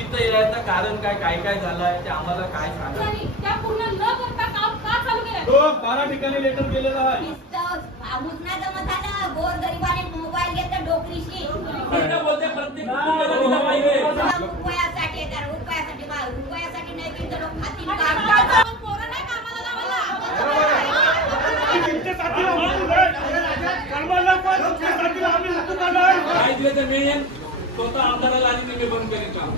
इथं यायचं कारण काय काय काय झालंय ते आम्हाला काय सांगा. त्या पूर्ण न करता काम का चालू केलं? तो 12 ठिकाणी लेटर गेलेला आहे. गोरगरिबाने मोबाईल घेतला डोकरीशी बोलते प्रत्येक कुटुंबाला दिला पाहिजे. रुपयासाठी रुपयासाठी नाही की लोक खातील पोरं नाही कामाला लावायला. काय दिलं तर मिळेल स्वतः आमदाराला आणि मी बंद करेन काम.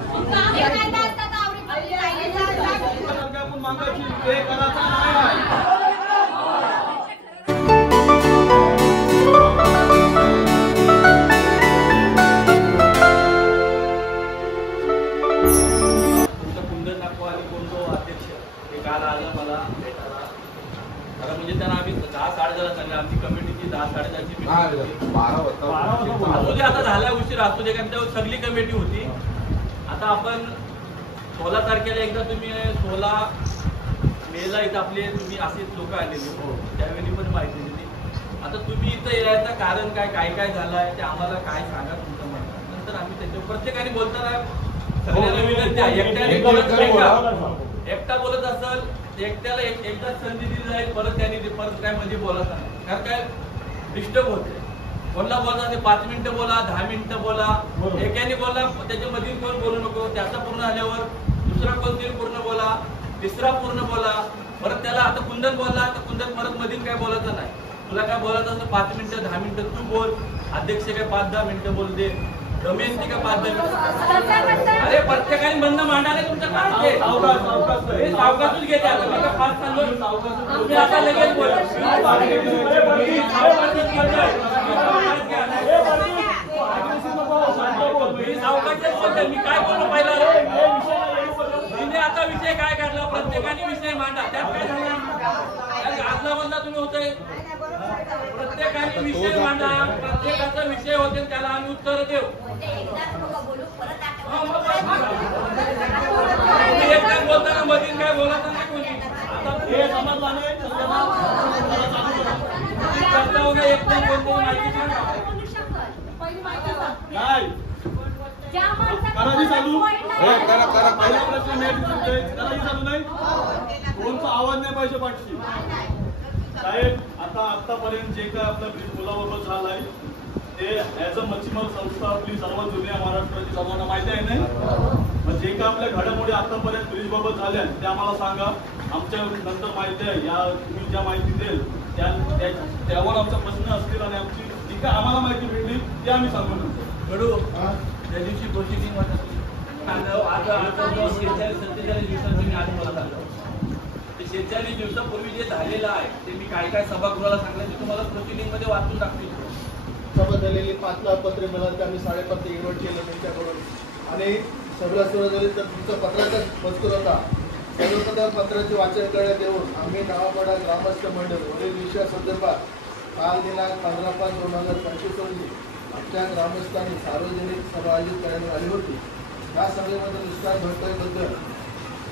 आपण मागायची ते करायचं नाही. काल आलं मला भेटायला खरं म्हणजे त्यांना आम्ही 10-10:30 सांगितलं. आमची कमिटीची 10-10:30ची आता झाला उशीर असू दे कारण तेव्हा सगळी कमिटी होती. आता आपण 16 तारखेला एकदा तुम्ही 16 मेला इथं आपले तुम्ही असेच लोक आलेले त्यावेळी पण माहिती दिली. आता तुम्ही इथं यायचं कारण काय काय काय झालंय ते आम्हाला काय सांगा तुमचं मत. नंतर आम्ही त्याच्यावर प्रत्येकाने बोलताना सगळ्यांना विनंती आहे एकटा बोलत असेल एकट्याला एकदाच संधी दिली जाईल परत त्यांनी परत काय म्हणजे बोलत नाही कारण काय डिस्टर्ब होते. कोणला बोलता ते 5 मिनिटं बोला 10 मिनिटं बोला एकाने बोलला त्याच्यामध्ये कोण बोलू नको त्याचा पूर्ण झाल्यावर दुसरा कोणतरी पूर्ण बोला तिसरा पूर्ण बोला परत त्याला आता कुंदन बोलला तर कुंदन परत मधील काय बोलायचं नाही. तुला काय बोलायचं असं 5 मिनिटं 10 मिनिटं तू बोल अध्यक्ष काय 5-10 मिनिटं बोल दे रमेश ती काय 5-10 मिनिटं. अरे प्रत्येकाने म्हणणं मांडायला तुमचं काय सावकाशच घेते आता मी काय फास्ट चाललो तुम्ही आता लगेच बोला. मी काय बोललो पहिला तिने आता विषय काय काढला प्रत्येकाने विषय मांडा त्यात काय झालं आजला बंदा तुम्ही होतोय प्रत्येकाने विषय मांडा प्रत्येकाचा विषय होते त्याला आम्ही उत्तर देऊ. एक बोलताना मधील काय बोलायचं नाही कोणी आता हे समजला नाही एकदम बोलतो माहिती नाही करायची चालू पहिला प्रश्न करायची चालू नाही कोणचा आवाज नाही पाहिजे पाठशी. साहेब आतापर्यंत जे काय आपल्या मुलाबरोबर झालाय ते ऍज अ मच्छीमार संस्था आपली सर्वात जुन्या महाराष्ट्राची सर्वांना माहिती आहे नाही. मग जे काय आपल्या घडामोडी आतापर्यंत ब्रिज बाबत झाल्या ते आम्हाला सांगा. आमच्या नंतर माहिती आहे या तुम्ही ज्या माहिती देईल त्यावर आमचा प्रश्न असतील आणि आमची जी काय आम्हाला माहिती भेटली ती आम्ही सांगू नंतर घडू. त्या दिवशी प्रोसिडिंग आज 47 दिवसांची मी आज बोलत आलो. 46 दिवसापूर्वी जे झालेलं आहे ते मी काय काय सभागृहाला सांगितलं ते तुम्हाला प्रोसिडिंग मध्ये वाचून टाकतील. सभा झालेली 5 पत्रे मिळाली आम्ही 5.5 इन्व्हर्ट केलं त्यांच्याकडून आणि सगळं सुरू झाली तर तुमचा पत्राचाच मजकूर होता. सर्वप्रथम पत्राचे वाचन करण्यात येऊन आम्ही गावापाडा ग्रामस्थ मंडळ वरील विषयासंदर्भात काल दिनांक 15/5/2025 रोजी आमच्या ग्रामस्थांनी सार्वजनिक सभा आयोजित करण्यात आली होती. या सभेमध्ये नुकसान भरपाईबद्दल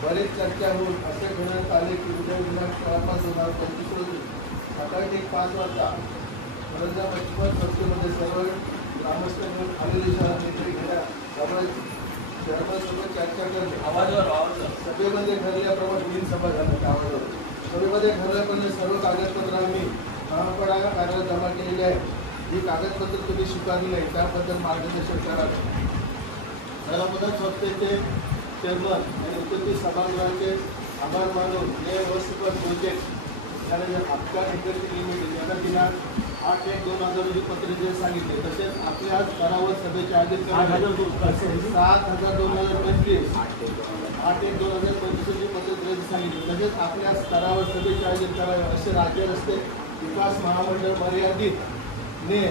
बरेच चर्चा होऊन असे घडवण्यात आले की उद्या दिनांक 16/5/2025 रोजी सकाळी 5 वाजता परंजा मच्छीमार संस्थेमध्ये सर्व ग्रामस्थ मिळून आलेली नेते घेण्या चर्चा करणे सभेमध्ये ठरल्याप्रमाणे 3 सभा झाल्या. त्यावर सभेमध्ये ठरल्याप्रमाणे सर्व कागदपत्र आम्ही महापाडा कार्यालयात जमा केलेली आहे. ही कागदपत्र तुम्ही स्वीकारली नाही त्याबद्दल मार्गदर्शन करावे. सर्वप्रथम संस्थेचे चेअरमन आणि उपस्थित सभागृहाचे आभार मानून हे व्यवस्थापन प्रोजेक्ट त्याने आपका इंडस्ट्री लिमिटेड याचा दिनांक 8/1/2000 रोजी पत्र दिले सांगितले. तसेच आपल्या आज स्तरावर सभेचे आयोजन करण्यात 7/2025 8/1/2025 रोजी पत्र दिले सांगितले. तसेच आपल्या स्तरावर सभेचे आयोजन करावे असे राज्य रस्ते विकास महामंडळ मर्यादित ने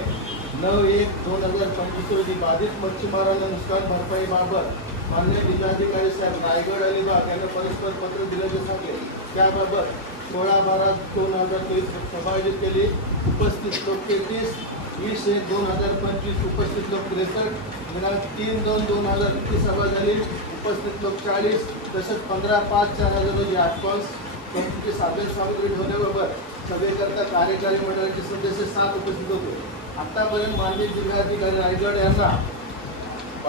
9/1/2025 रोजी बाधित मच्छीमारांना नुकसान भरपाईबाबत माननीय जिल्हाधिकारी साहेब रायगड अलिबाग यांना परस्पर पत्र दिल्याचे सांगले. त्याबाबत 16/12/2023 सभा आयोजित केली. उपस्थित लोक 33 20/1/2025 उपस्थित लोक 63 दिनांक 3/2/2023 सभा झाली. उपस्थित लोक 40 तसेच 15/5/2000 रोजी ॲडव्हान्स कंपनीची साधन सामग्री ठेवण्याबाबत सभेकरता कार्यकारी मंडळाचे सदस्य 7 उपस्थित होते. आतापर्यंत माननीय जिल्हाधिकारी रायगड यांना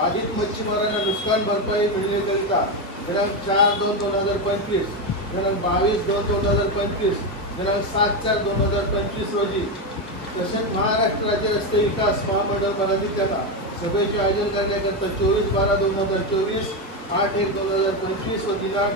बाधित मच्छीमारांना नुकसान भरपाई मिळण्याकरिता दिनांक 4/2/2025, दिनांक 22/2/2025, दिनांक 7/4/2025 रोजी तसेच महाराष्ट्र राज्य रस्ते विकास महामंडळ प्राधिकरणाला सभेचे आयोजन करण्याकरिता 24/12/2024, 8/1/2025 व दिनांक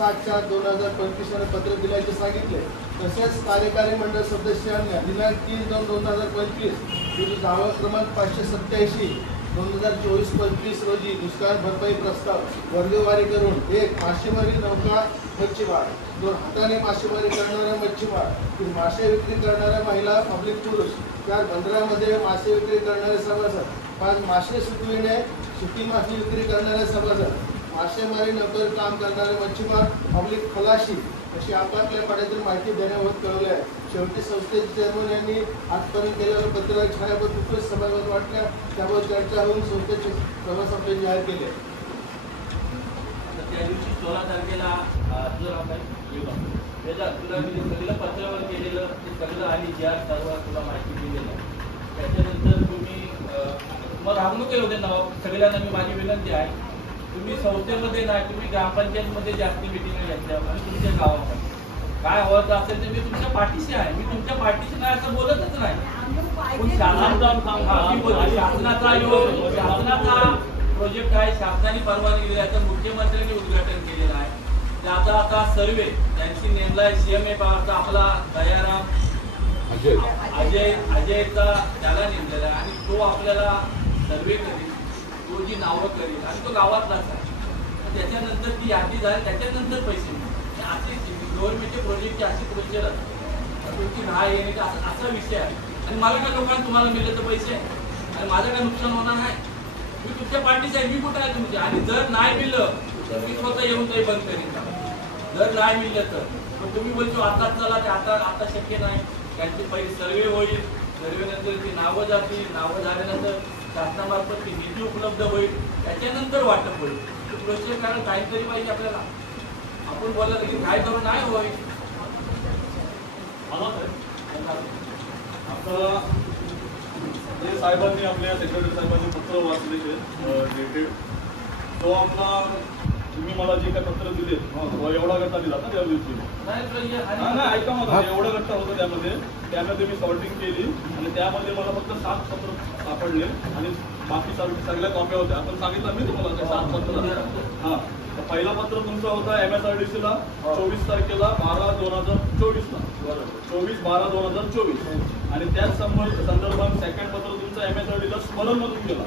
7/4/2025 पत्र दिल्याचे सांगितले. तसेच कार्यकारी मंडळ सदस्यांना दिनांक 3/2/2025 रोजी दावा क्रमांक 587 2024-25 रोजी दुष्काळ भरपाई प्रस्ताव वर्गवारी करून 1. मासेमारी नौका मच्छीमार, 2. हाताने मासेमारी करणाऱ्या मच्छीमार, 3. मासे विक्री करणाऱ्या महिला पब्लिक पुरुष, 4. बंदरामध्ये मासे विक्री करणारे सभासद, 5. मासे सुकविणे सुकी मासे विक्री करणारे सभासद, मासेमारी नोकर काम करणारे मच्छीमार पब्लिक खलाशी अशी आपापल्या पाड्यातील माहिती देण्याबाबत कळवले आहे. शेवटी संस्थेचे चेअरमन यांनी आजपर्यंत केलेल्या पत्रावर छायाबद्ध उपस्थित सभागृहात वाटल्या त्यावर चर्चा होऊन संस्थेचे सभासद जाहीर केले. त्या दिवशी 16 तारखेला जर आपण तुला मी सगळं पत्रावर केलेलं ते सगळं आणि ज्या सर्व तुला माहिती दिलेलं त्याच्यानंतर तुम्ही मग राहून काय होते ना सगळ्यांना मी माझी विनंती आहे तुम्ही संस्थेमध्ये नाही तुम्ही ग्रामपंचायतमध्ये जास्ती मिटिंग घेतल्या आणि तुमच्या गावामध्ये काय हवं असेल तर मी तुमच्या पाठीशी आहे. मी तुमच्या पाठीशी नाही असं बोलतच नाही. पण शासनाचा प्रोजेक्ट आहे, शासनाने परवानगी दिली आहे, मुख्यमंत्र्यांनी उद्घाटन केलेलं आहे. त्याचा आता सर्वे त्यांची नेमलाय CMA पवारचा आपला दयाराम अजयचा त्याला नेमलेला आहे आणि तो आपल्याला सर्वे करेल, तो जी नावं करेल आणि तो गावातलाच आहे. त्याच्यानंतर ती यादी झाली त्याच्यानंतर पैसे मिळतील. असे गव्हर्नमेंटचे प्रोजेक्टचे असे प्रोजेक्ट असतात तुमची राहा येणे असा विषय आहे. आणि मला काय लोकांना तुम्हाला मिळले तर पैसे आणि माझं काय नुकसान होणार नाही. मी तुमच्या पार्टीचे आहे, मी कुठं आहे तुमचे. आणि जर नाही मिळलं तर मी स्वतः येऊन काही बंद करीन. जर नाही मिळलं तर तुम्ही बोलतो आता चला ते आता शक्य नाही. त्यांची पहिली सर्वे होईल, सर्वेनंतर ती नावं जातील, नावं झाल्यानंतर शासनामार्फत ती निधी उपलब्ध होईल, त्याच्यानंतर वाटप होईल. प्रोसेस कारण काहीतरी पाहिजे आपल्याला. आपण बोलला की काय करू नाही होईल. आता जे साहेबांनी आपल्या सेक्रेटरी साहेबांनी पत्र वाचलेले डेटेड तो आपला तुम्ही मला जे काय पत्र दिले एवढा गट्टा दिला ना त्या दिवशी नाही ऐका मला एवढा गट्टा होता त्यामध्ये मी सॉर्टिंग केली आणि त्यामध्ये मला फक्त 7 पत्र सापडले आणि बाकी सगळ्या कॉप्या होत्या. आपण सांगितलं मी तुम्हाला ते 7 पत्र. हा पहिला पत्र तुमचा होता MSRDC ला 24 तारखेला 12/2024 ला 24/12/2024 आणि त्याच संदर्भात सेकंड पत्र तुमचा MSRD ला स्मरण मधून गेला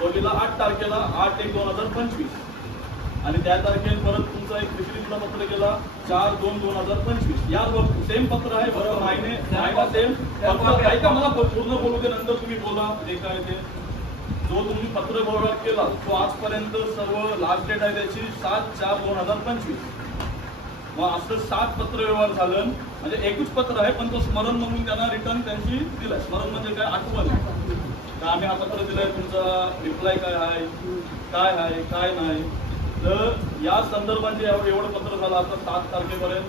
तो गेला 8 तारखेला 8/1/2025 आणि त्या तारखेला परत तुमचा एक विक्रीचा पत्र गेला 4/2/2025. या सेम पत्र आहे फक्त महिने सेम ऐका मला पूर्ण बोलू दे नंतर तुम्ही बोला जे काय ते जो तुम्ही पत्र व्यवहार केला तो आजपर्यंत सर्व लास्ट डेट आहे त्याची 7/4/2025. मग असं 7 पत्र व्यवहार झालं म्हणजे एकच पत्र आहे पण तो स्मरण म्हणून त्यांना रिटर्न त्यांची दिलाय. स्मरण म्हणजे काय आठवण तर आम्ही हा पत्र दिलाय तुमचा रिप्लाय काय आहे काय नाही. तर या संदर्भात एवढं पत्र झालं आता 7 तारखेपर्यंत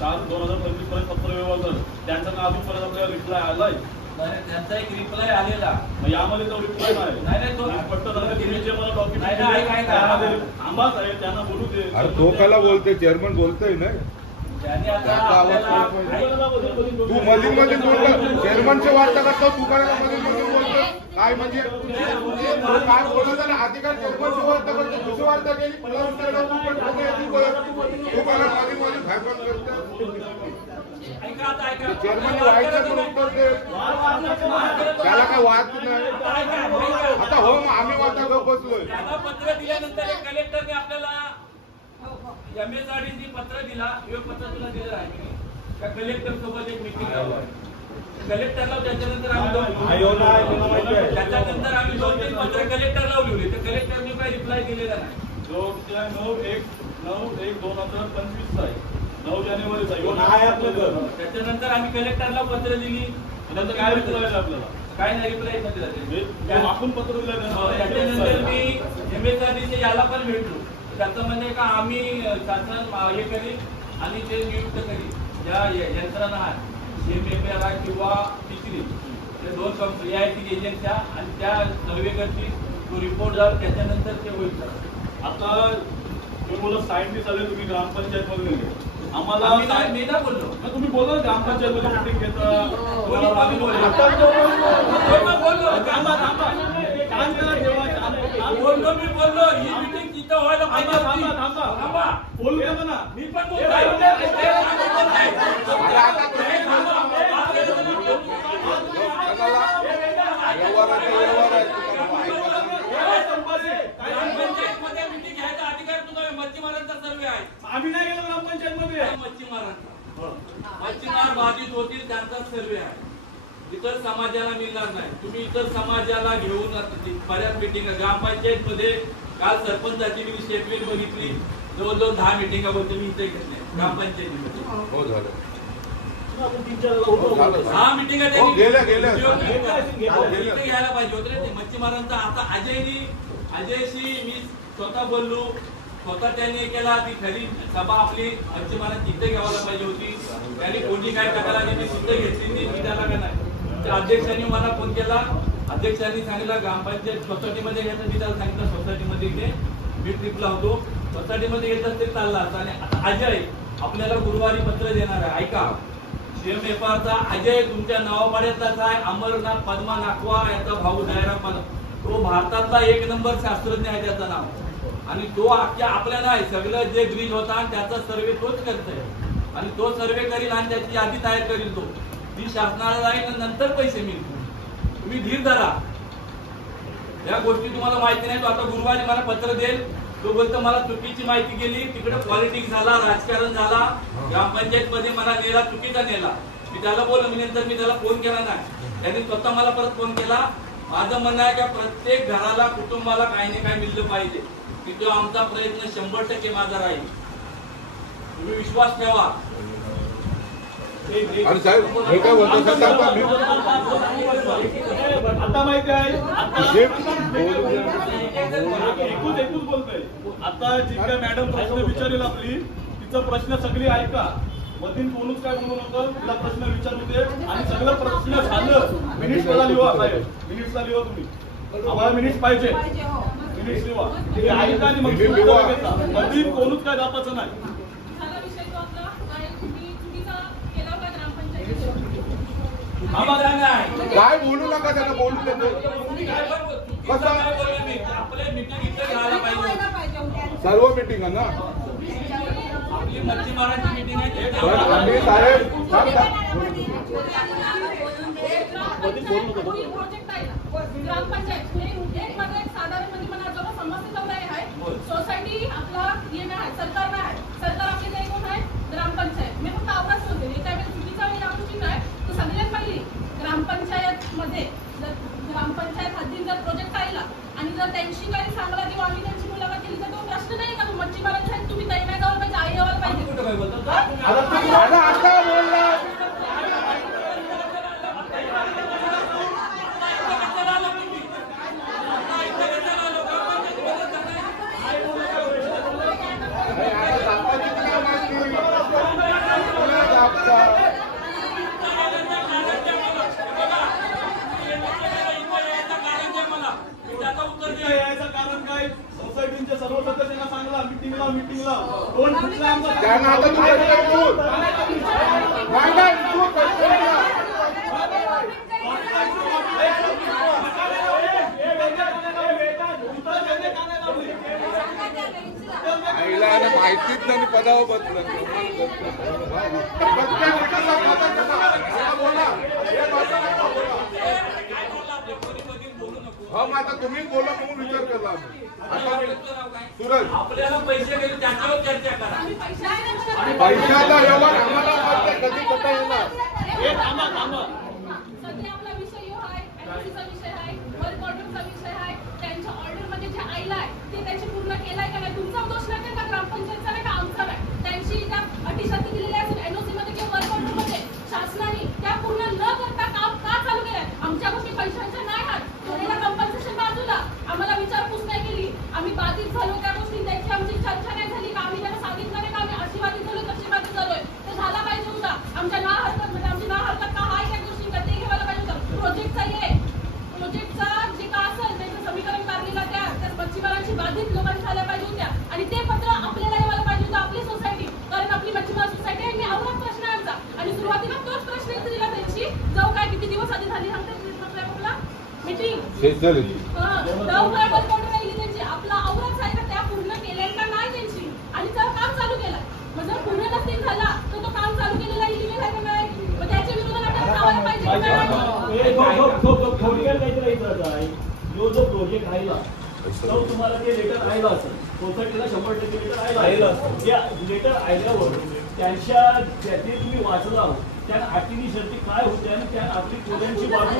4/2025 पर्यंत पत्र व्यवहार झालं त्यांचा ना अजूनपर्यंत आपल्याला रिप्लाय आलाय. त्यांचा एक रिप्लाय आलेला यामध्ये तो रिप्लाय नाही तो पट्ट तुम्ही जे मला डॉक्युमेंट आंबाच आहे त्यांना बोलू दे. तो कला बोलते चेअरमन बोलतोय ना तू मध्ये बोलतो चेअरमनचे वार्ता करतो तू काय मध्ये बोलतो काय म्हणजे काय बोलत अधिकार चेअरमनची वार्ता करतो तुझी वार्ता केली तू मला चेअरमन व्हायचं उत्तर दे त्याला काय वाद नाही. आता हो मग आम्ही वार्ता घेऊ बसलोय. पत्र दिल्यानंतर कलेक्टरने आपल्याला MSRDC पत्र दिला पत्र तुला दिलं आहे त्या कलेक्टर सोबत एक मीटिंग कलेक्टरला त्याच्यानंतर आम्ही 2-3 पत्र कलेक्टरला लिहिली तर कलेक्टरने काही रिप्लाय दिलेला नाही. जो 9/1/2025 आहे 9 जानेवारीचा त्याच्यानंतर आम्ही कलेक्टरला पत्र दिली नंतर काय रिप्लाय आपल्याला काय नाही रिप्लाय आपण पत्र दिलं. त्याच्यानंतर मी MSRDC याला पण भेटलो त्याचं म्हणजे का आम्ही शासन हे करील आणि ते नियुक्त करील ज्या यंत्रणा किंवा तिसरी 2 कंपनी AIT एजन्स्या आणि त्या सर्वे करतील तो रिपोर्ट झाला त्याच्यानंतर ते होईल सर. आता तुम्ही बोलत सायंटिस्ट आले, तुम्ही ग्रामपंचायत मध्ये गेले. आम्हाला मी ना बोललो. मग तुम्ही बोला ग्रामपंचायत मध्ये मीटिंग घेता. आम्ही बोललो. थांबा थांबा काम करा ठेवा. बोललो मी बोललो ही मीटिंग तिथं व्हायला पाहिजे होती. थांबा बोलू द्या ना. मी पण बोलतो. ग्रामपंचायतमध्ये मीटिंग घ्यायचा अधिकार तुझा मच्छीमारांचा सर्वे आहे. आम्ही नाही गेलो ग्रामपंचायत मध्ये. मच्छीमार बाधित होतील त्यांचा सर्वे आहे. इतर समाजाला मिळणार नाही. तुम्ही इतर समाजाला घेऊन बऱ्याच मिटिंग ग्रामपंचायत मध्ये काल सरपंचाची मी शेड्यूल बघितली. जवळजवळ 10 मिटिंगा बोलतो मी इथे घेतल्या ग्रामपंचायतीमध्ये. हो झालं. 10 मिटिंगा हो, गेल्या. घ्यायला पाहिजे होते रे ते मच्छीमारांचा. आता अजयशी मी स्वतः बोललो. स्वतः त्यांनी केला. ती खरी सभा आपली मच्छीमारांची इथे घ्यायला पाहिजे होती. त्यांनी कोणी काय करायला मी तिथे घेतली ती त्याला का नाही. अध्यक्षांनी मला फोन केला. अध्यक्षांनी सांगितलं ग्रामपंचायत सोसायटीमध्ये घ्यायचं. मी त्याला सांगितलं सोसायटीमध्ये घे. मी ट्रिपला होतो. सोसायटीमध्ये घेतलं तरी चालला असता. आणि आता अजय आपल्याला गुरुवारी पत्र देणार आहे. ऐका CMFRचा अजय तुमच्या नावापाड्यातलाच आहे. अमरनाथ पद्मा नाकवा याचा भाऊ डायरा तो भारतातला 1 नंबर शास्त्रज्ञ आहे. त्याचं नाव. आणि तो आपल्या नाही सगळं जे ब्रिज होता त्याचा सर्वे तोच करतोय. आणि तो सर्वे करील आणि त्याची यादी तयार करील. तो ती शासनाला जाईल आणि नंतर पैसे मिळतील. तुम्ही धीर धरा. या गोष्टी तुम्हाला माहिती नाही. तो आता गुरुवारी मला पत्र देईल. तो बोलतो मला चुकीची माहिती गेली. तिकडे पॉलिटिक्स झाला, राजकारण झाला. ग्रामपंचायत मध्ये मला नेला, चुकीचा नेला. मी त्याला बोललो. मी नंतर मी त्याला फोन केला नाही. त्यांनी स्वतः मला परत फोन केला. माझं म्हणणं आहे का प्रत्येक घराला कुटुंबाला काही ना काही मिळलं पाहिजे. की तो आमचा प्रयत्न 100% माझा राहील. तुम्ही विश्वास ठेवा. आणि साहेब हे काय बोलतो आता माहिती आहे एकूच बोलतोय. आता जी काय मॅडम प्रश्न विचारेल आपली तिचा प्रश्न सगळी ऐका. मधील कोणूच काय बोलू नको. तिला प्रश्न विचारू दे. आणि सगळं प्रश्न झालं मिनिट्सला लिहा साहेब. मिनिट्सला लिहा तुम्ही. आम्हाला मिनिट्स पाहिजे. मिनिट्स लिहा. ऐका आणि मग मधील कोणूच काय दापाचं नाही. झाला विषय तो आपला तुम्ही चुकीचा केला होता ग्रामपंचायतीचा. काय बोलू नका त्यांना बोलू देतो. आपले मीटिंग इथे घ्यायला पाहिजे. सर्व मिटिंग ना आपली मच्छीमारांची मीटिंग आहे. आम्ही साहेब प्रोजेक्ट आहे ना ग्रामपंचायत मध्ये साधारण म्हणजे मला जवळ समस्या जवळ आहे. सोसायटी आपला आहे सरकार नाही आहे. सरकार आपली जे कोण आहे ग्रामपंचायत. मी फक्त आवाज बोलते. त्यावेळेस चुकीचा वेळ आमची नाही. तर सगळ्यात पहिली ग्रामपंचायत मध्ये जर ग्रामपंचायत हद्दीत जर प्रोजेक्ट राहिला आणि जर त्यांची काही सांगला किंवा आम्ही त्यांची मुलाखत केली तर तो प्रश्न नाही का मच्छीमारांचा तुम्ही तैनात गावाला पाहिजे आई गावाला पाहिजे. यायचं कारण काय सोसायटीच्या सर्व सदस्यांना सांगला मिटिंगला कोण त्यांना आता माहितीच नाही पदावर बदल हम आता तुम्ही बोला म्हणून विचार करला. सूरज आपल्याला पैसे गेले त्याच्यावर चर्चा करा. पैशाचा व्यवहार आम्हाला कधी करता येणार. सध्या आपला विषय आहे एनओसीचा विषय आहे वर्क ऑर्डरचा विषय आहे. त्यांच्या ऑर्डरमध्ये जे आईला आहे ते त्यांची पूर्ण केलाय का नाही तुमचा दोष नाही का ग्रामपंचायतचा नाही का आमचा नाही. त्यांची त्या अटी शर्ती दिलेल्या असेल एनओसी मध्ये किंवा वर्क ऑर्डरमध्ये शासनाने त्या पूर्ण न करता काम का चालू केलंय. आमच्या गोष्टी पैशांच्या नाही आहेत. थोडेला कंपन्सेशन बाजूला आम्हाला विचारपूस नाही केली. आम्ही बाधित झालो त्या गोष्टी त्याची आमची चर्चा नाही झाली का आम्ही त्यांना सांगितलं नाही का आम्ही अशी बाधित झालो तशी बाधित झालोय. तर झाला पाहिजे होता. आमच्या ना हरकत म्हणजे आमची ना हरकत का आहे त्या गोष्टी ते घ्यायला पाहिजे होतं. प्रोजेक्टचा जे का असेल त्याचं समीकरण काढलेलं आपला आवरच आहे का त्या पूर्ण केलेलं का नाही त्यांची आणि जर काम चालू केलं मग जर पूर्ण नसतील झाला तर तो काम चालू केलेला इलिगल आहे का नाही मग त्याच्या विरोधात आपल्याला लावायला पाहिजे जो प्रोजेक्ट राहिला तो तुम्हाला ते लेटर आयला असेल सोसायटीला 100% लेटर आयला असेल त्या लेटर आयल्यावर त्याचे तुम्ही वाचला त्या अटीनी शर्ती काय होते आणि त्या आपली कोल्यांची बाजू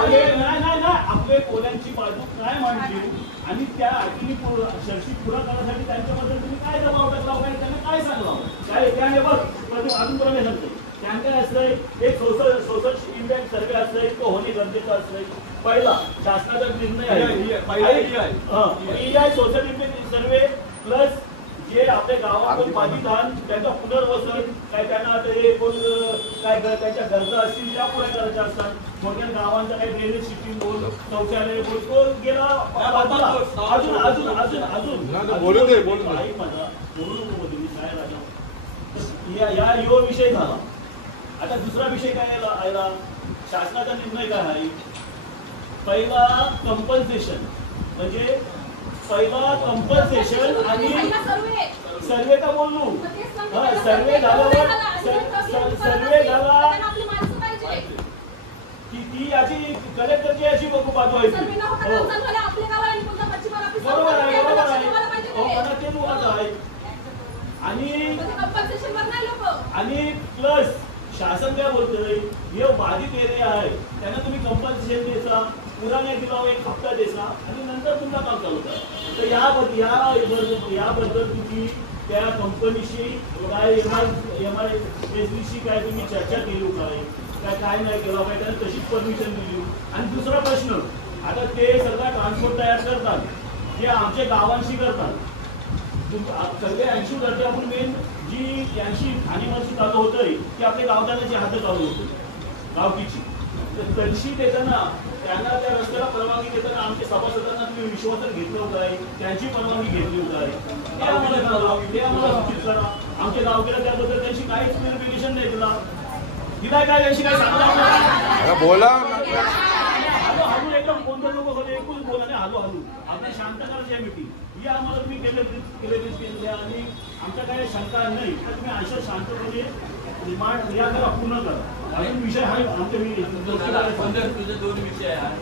नाही आपले कोल्यांची बाजू काय मांडली आणि त्या अटीनी शर्ती पुरा करण्यासाठी त्यांच्याबद्दल तुम्ही काय दबाव टाकला पाहिजे त्यांना काय सांगला काय त्याने बघ अजून पर्यंत सांगतो त्यांना असतंय एक सोशल इम्पॅक्ट सर्वे असतंय तो होणे गरजेचं असतंय पहिला शासनाचा निर्णय आहे सोशल इम्पॅक्ट सर्वे प्लस जे आपल्या गावातून बाधित आहेत त्यांचा पुनर्वसन काय त्यांना ते कोण काय त्यांच्या गरजा असतील त्या पुढे करायच्या असतात थोडक्यात गावांचा काही ड्रेनेज सिस्टीम बोल शौचालय बोल तो गेला अजून बोलू दे बोलू दे आई माझा बोलू नको तुम्ही काय राजा या युवा विषय झाला आता दुसरा विषय काय आला शासनाचा निर्णय काय आहे पहिला कंपल्सेशन म्हणजे पहिला कंपल्सेशन आणि सर्वे का बोललो सर्वे झाल्यावर सर्वे झाला की ती याची कलेक्टरची याची बाजू आहे बरोबर आहे मला ते बोलायचं आहे आणि प्लस शासन काय बोलतोय हे बाधित एरिया आहे त्यांना तुम्ही कंपल्सेशन द्यायचा पुरा नाही दिला एक हप्ता द्यायचा आणि नंतर तुमचा काम चालू करा तर याबद्दल तुम्ही त्या कंपनीशी काय एमआरएसबीशी काय तुम्ही चर्चा केली काय नाही केलं पाहिजे त्यांना तशीच परमिशन दिली आणि दुसरा प्रश्न आता ते सगळा ट्रान्सपोर्ट तयार करतात जे आमच्या गावांशी करतात सगळे 80% आपण मेन जी 80 चालू होतंय ती आपल्या गावदानाची हात चालू होते गावकीची तशी देताना त्यांना त्या रस्त्याला परवानगी देताना आमच्या सभासदांना तुम्ही विश्वासात घेतलं होतं आहे त्यांची परवानगी घेतली होत आहे ते आम्हाला सूचित करा आमच्या गावकीला त्याबद्दल त्यांची काहीच क्लिअरिफिकेशन नाही दिलाय काय त्यांची काय सांगणार बोला हलू एकदम कोणते लोक होते एकूण बोला नाही हलू आपल्या शांत करायची आहे मीटिंग ही आम्हाला तुम्ही क्लिअरिफिकेशन द्या आणि आमच्या काही शंका नाही तर तुम्ही अशा शांतपणे डिमांड या करा पूर्ण करा अजून विषय आहे आमच्या तुझे 2 विषय आहेत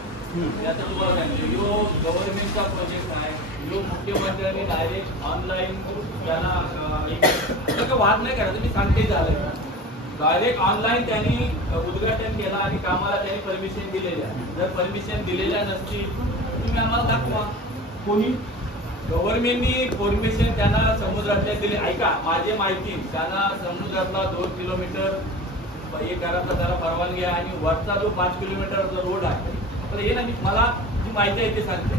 आता तुम्हाला सांगतो यो गव्हर्नमेंटचा प्रोजेक्ट आहे यो मुख्यमंत्र्यांनी डायरेक्ट ऑनलाईन त्याला वाद नाही करा तुम्ही सांगते झालं डायरेक्ट ऑनलाईन त्यांनी उद्घाटन केला आणि कामाला त्यांनी परमिशन दिलेल्या जर परमिशन दिलेल्या नसतील तुम्ही आम्हाला दाखवा कोणी गव्हर्नमेंटनी परमिशन त्यांना समुद्रातल्या दिली ऐका माझी माहिती त्यांना समुद्रातला 2 किलोमीटर एक घरातला त्याला परवानगी आहे आणि वरचा जो 5 किलोमीटरचा रोड आहे तर हे ना मला जी माहिती आहे ते सांगते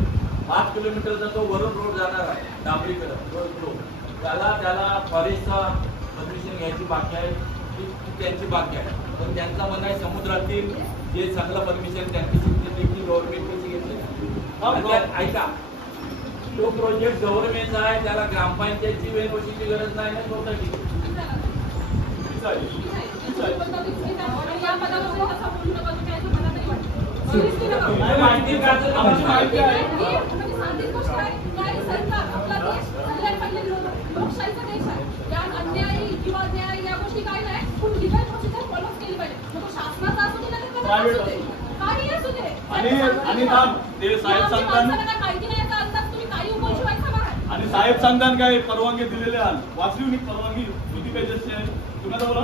5 किलोमीटरचा जो वरून रोड जाणार आहे डांबरीकडे रोड त्याला फॉरेस्टचा परमिशन घ्यायची बाकी आहे त्यांची बाकी आहे पण त्यांचा म्हणणं आहे समुद्रातील जे चांगलं परमिशन त्यांची देखील गव्हर्नमेंटची घेतली ऐका तो प्रोजेक्ट गव्हर्नमेंटचा आहे त्याला ग्रामपंचायतची वेळवशीची गरज नाही ना सोसायटी माहिती लोकशाहीचा देश आहे ज्या अन्याय किंवा न्याय या गोष्टी काय नाही पण लिगल प्रोसिजर फॉलो केली पाहिजे मग शासनाचा असू दे काही असू दे आणि ते साहेब सांगतात माहिती नाही याचा अंदाज तुम्ही काही उपयोगायचा नाही आणि साहेब सांगतात काय परवानगी दिलेले आहात वाचली मी परवानगी किती पेजेसची आहे तुम्हाला बोला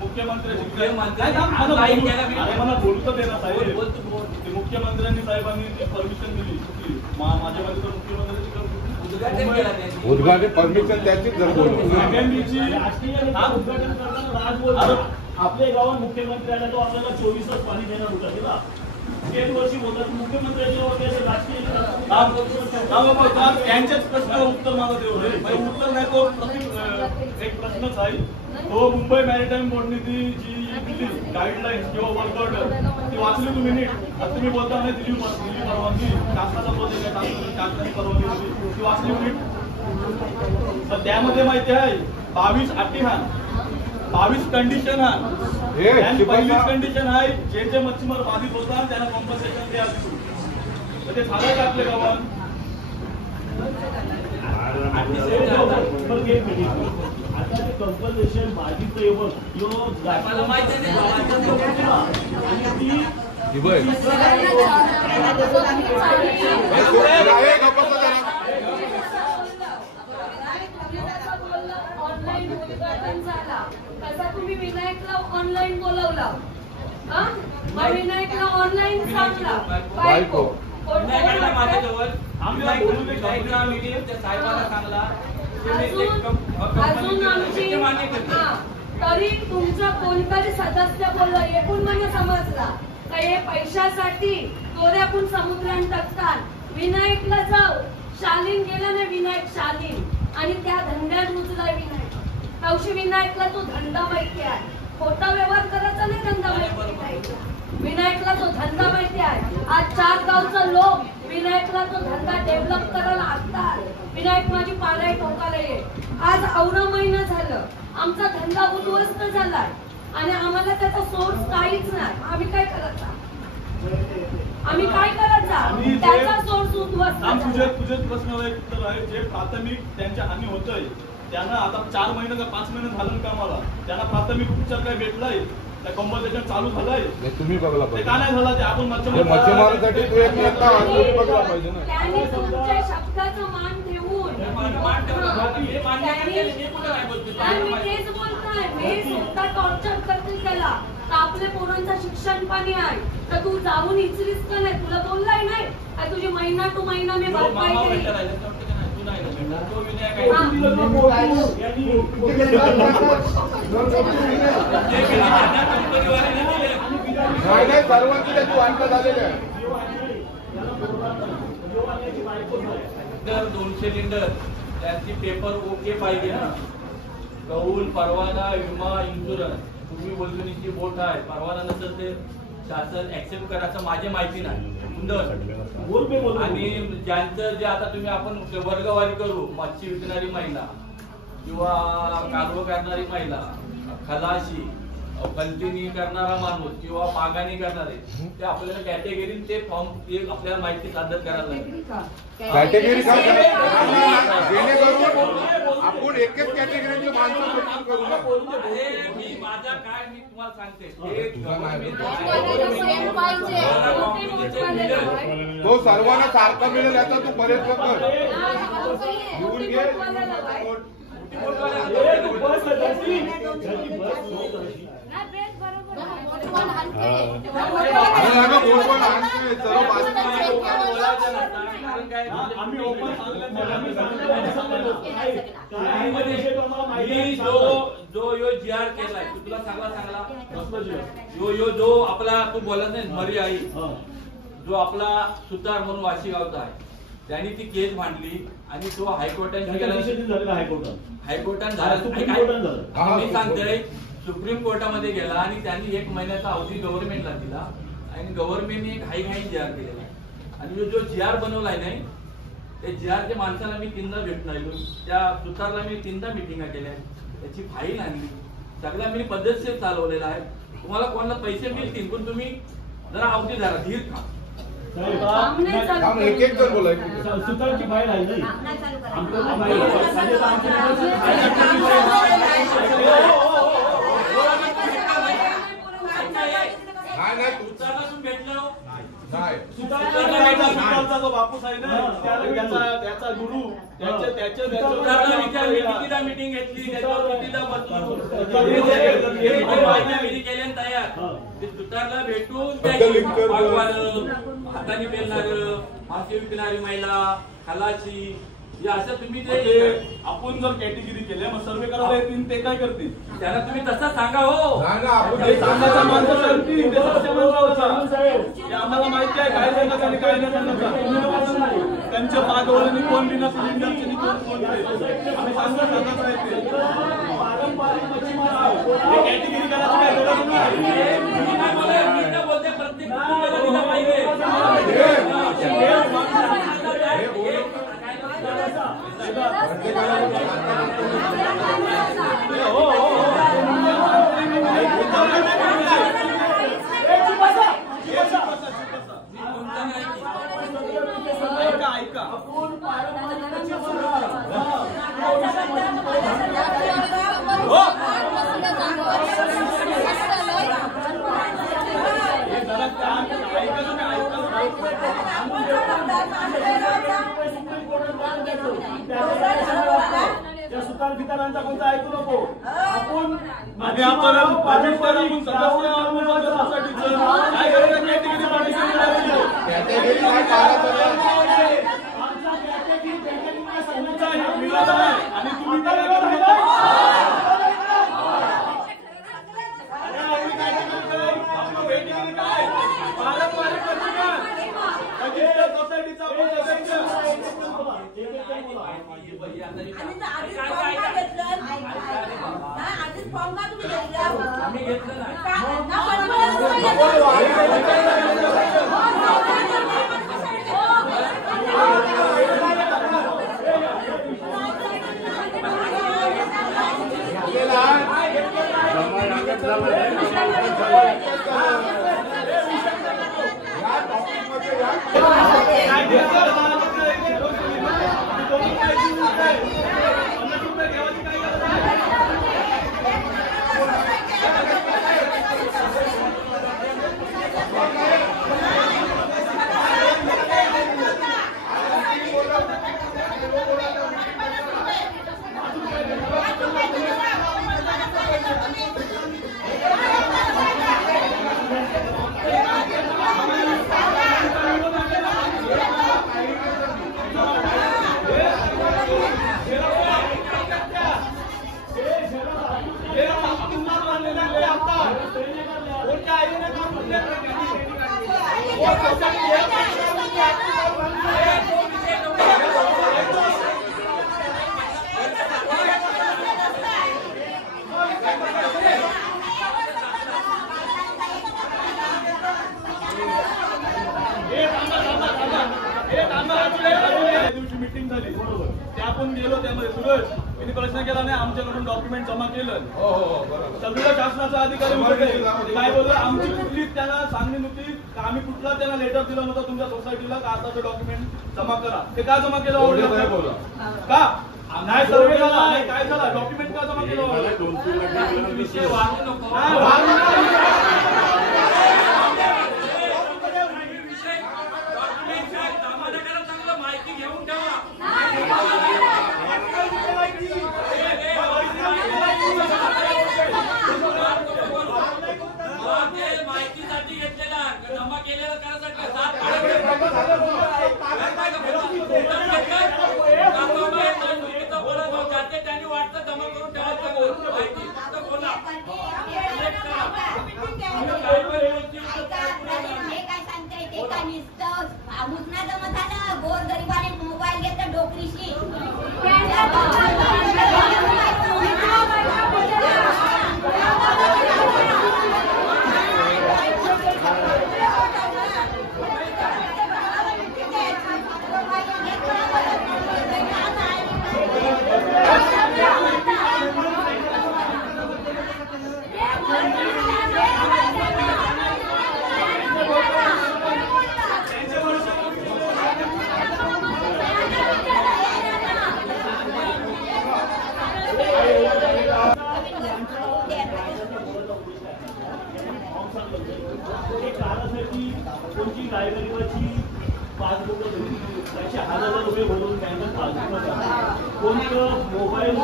मुख्यमंत्र्यांनी मला बोलतो दे ना साहेब मुख्यमंत्र्यांनी साहेबांनी परमिशन दिली माझ्या मध्ये तर मुख्यमंत्र्यांची उद्घाटन परमिशन त्याचीच उद्घाटन करताना राज बोल आपल्या गावात मुख्यमंत्री आला तो आपल्याला 24 तास पाणी देणार होता तिला 1 वर्षी बोलतात मुख्यमंत्र्यांच्या राजकीय त्यांच्याच प्रश्न उत्तर मागत उत्तर नाही तो एक प्रश्नच आहे तो मुंबई मॅरिटाईम बोर्डने ती जी दिली गाईडलाईन्स किंवा वर्क ऑर्डर ती वाचली तुम्ही नीट आता तुम्ही बोलता नाही दिली परवानगी शासनाचा प्रोजेक्ट आहे शासनाची परवानगी दिली ती वाचली नीट तर त्यामध्ये माहिती आहे 22 अटी 22 कंडिशन हे आहे. पहिलीच शिपाई कंडिशन आहे, जे मच्छीमार बाधित होतात त्यांना कॉम्पन्सेशन द्या. ते झालं का आपल्या गावात? आता ते कंपल्सेशन बाधित मला माहिती ऑनलाईन उद्घाटन झाला कसा तुम्ही विनायकला ऑनलाईन बोलवला, मग विनायकला ऑनलाईन सांगला बायको माझ्याजवळ साहेबांना सांगला अजून आमची तरी तुमचा कोणतरी सदस्य बोलला एकूण म्हणजे समजला का हे पैशासाठी दोऱ्याकून समुद्रात टाकतात. विनायकला जाऊ शालीन गेला ना, विनायक शालीन आणि त्या धंद्यात रुजलाय विनायक. तवशी विनायकला तो धंदा माहिती आहे, खोटा व्यवहार करायचा नाही, धंदा माहिती. विनायकला तो धंदा माहिती आहे. आज 4 गावचा लोक विनायकला तो धंदा डेव्हलप करायला असतात. विनायक माझी पाराय टोकाला ये. आज 11 महिना झालं आमचा धंदा उद्ध्वस्त झालाय आणि आम्हाला त्याचा सोर्स काहीच नाही. आम्ही काय करायचा, आम्ही काय करायचा, त्याचा सोर्स उद्ध्वस्त. तुझे प्रश्न उत्तर आहे. जे प्राथमिक त्यांच्या हानी होतंय त्यांना आता 4 महिने का 5 महिने झालं का मला, त्यांना प्राथमिक उपचार काय भेटलाय, त्या कॉम्पन्सेशन चालू झालंय. तुम्ही बघला पाहिजे का नाही झाला ते आपण मच्छीमारांसाठी तो एक नेता बघला पाहिजे ना. त्यांनी तुमच्या शब्दाचा मान ठेवून मी तेच बोलताय, मी स्वतः टॉर्चर करते त्याला. तर आपल्या पोरांचं शिक्षण पाणी आहे तर तू जाऊन इचरीस का नाही, तुला बोललाय नाही का तुझी महिना टू महिना मी भरपाई केली. सर्वांची त्याची वाटणं झालेली आहे. 200 लिंडर त्यांची पेपर ओके पाहिजे ना, कौल परवाना विमा इन्शुरन्स. तुम्ही बोलतो बोट आहे, परवाना नसेल ते शासन ऍक्सेप्ट करायचं माझी माहिती नाही. आणि ज्यांचं जे आता तुम्ही आपण वर्गवारी करू, मच्छी विकणारी महिला किंवा कारव करणारी महिला, खलाशी, कंटिन्यू करणारा माणूस किंवा पागाणी करणारे, ते आपल्याला कॅटेगरी ते फॉर्म आपल्याला माहिती सादर करायला लागेल. कॅटेगरी काय जेणेकरून आपण एकच कॅटेगरीचे माणसं करू ना. मी माझा काय मी तुम्हाला सांगते, तो सर्वांना सारखा मिळेल याचा तू प्रयत्न कर. घेऊन घे. आम्ही ओपन जो यो GR केलाय तुला सांगला जो आपला तू बोलत नाही मरी आई, जो आपला सुतार म्हणून वाशीगावचा आहे, त्यांनी ती केस मांडली आणि तो हायकोर्टात झाला. मी सांगतोय सुप्रीम कोर्टामध्ये गेला आणि त्यांनी 1 महिन्याचा अवधी गव्हर्नमेंटला दिला आणि गव्हर्नमेंटने एक हाय GR केलेला आहे. आणि जो GR बनवलाय नाही त्या GRच्या माणसाला मी 3दा भेटून आलो, त्या सुतारला मी 3दा मिटिंगा केल्या, त्याची फाईल आणली, सगळा मी पद्धतशीर चालवलेला आहे. तुम्हाला कोणाला पैसे मिळतील पण तुम्ही जरा अवधी धरा, धीर खा. एक एक जण बोलायचं. सुतारची फाईल आहे नाही भेटलो जो बापूस आहे ना त्याचा गुरु कितीदा मिटिंग घेतली, त्याच्यावर कितीदा केल्या तयार. ते सुतारला भेटून हाताने पेलणार, मासे विकणारी महिला, खलाशी, हे असं तुम्ही ते आपण जर कॅटेगरी केल्या मग सर्वे करायला येतील ते काय करतील त्यांना तुम्ही तसं सांगा. हो सांगायचा माणसं सांगतील ते आम्हाला माहिती आहे काय सांगत आणि काय नाही सांगत. त्यांच्या पाठवणी कोण बिना सिलेंडरचे कोण आम्ही सांगत राहते. कॅटेगरी करायची काय गरज नाही. बोलते प्रत्येक पाहिजे हो. सुतार कोणता ऐकू नको आपण आणि आपण रजिस्टर आपण सदस्य आहोत सोसायटीचं काय करायचं कॅटेगरी पार्टिशन करायचं कॅटेगरी काय पाळा आमचा कॅटेगरी तुमचा हे मिळालं आहे आणि तुम्ही काय करताय मीटिंग झाली ते आपण गेलो त्यामध्ये सूरज त्यांनी प्रश्न केला नाही आमच्याकडून डॉक्युमेंट जमा केलं सगळं शासनाचा अधिकारी होते काय बोललं आमची कुठलीच त्यांना सांगणी नव्हती का आम्ही कुठला त्यांना लेटर दिला नव्हता तुमच्या सोसायटीला का आता डॉक्युमेंट जमा करा ते का जमा केलं का नाही सर्वे झाला नाही काय झाला डॉक्युमेंट का जमा केलं विषय वाढू नको माहितीसाठी घेतलेला जमा केलेला त्यांनी वाटतं जमा करून ठेवायचं माहिती बोला काय सांगताय ते का नुसतं भाऊना जमा झालं गोरगरिबाने मोबाईल घेतला डोकरीशी कोणती लायब्ररीवरची पासबुक त्याचे 1000 रुपये भरून त्यांना पासबुक कोणतं मोबाईल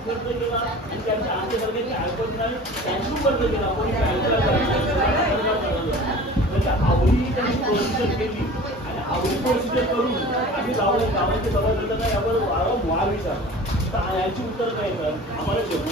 खर्च केला आणि त्यांच्या आमच्यासारख्याची ऐकत नाही त्यांनी खर्च केला कोणी आवडी त्यांनी प्रोसिजर केली आणि आवडी प्रोसिजर करून आम्ही गावाचे सभासदांना यावर वाढ विचार याची उत्तर काय तर आम्हाला शेवट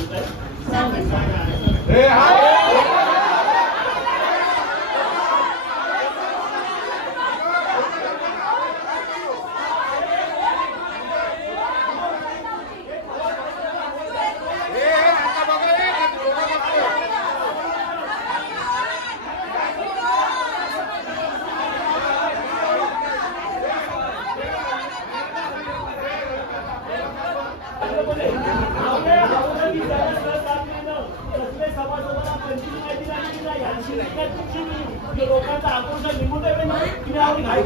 लोकांचा आक्रोश निघून आम्हाला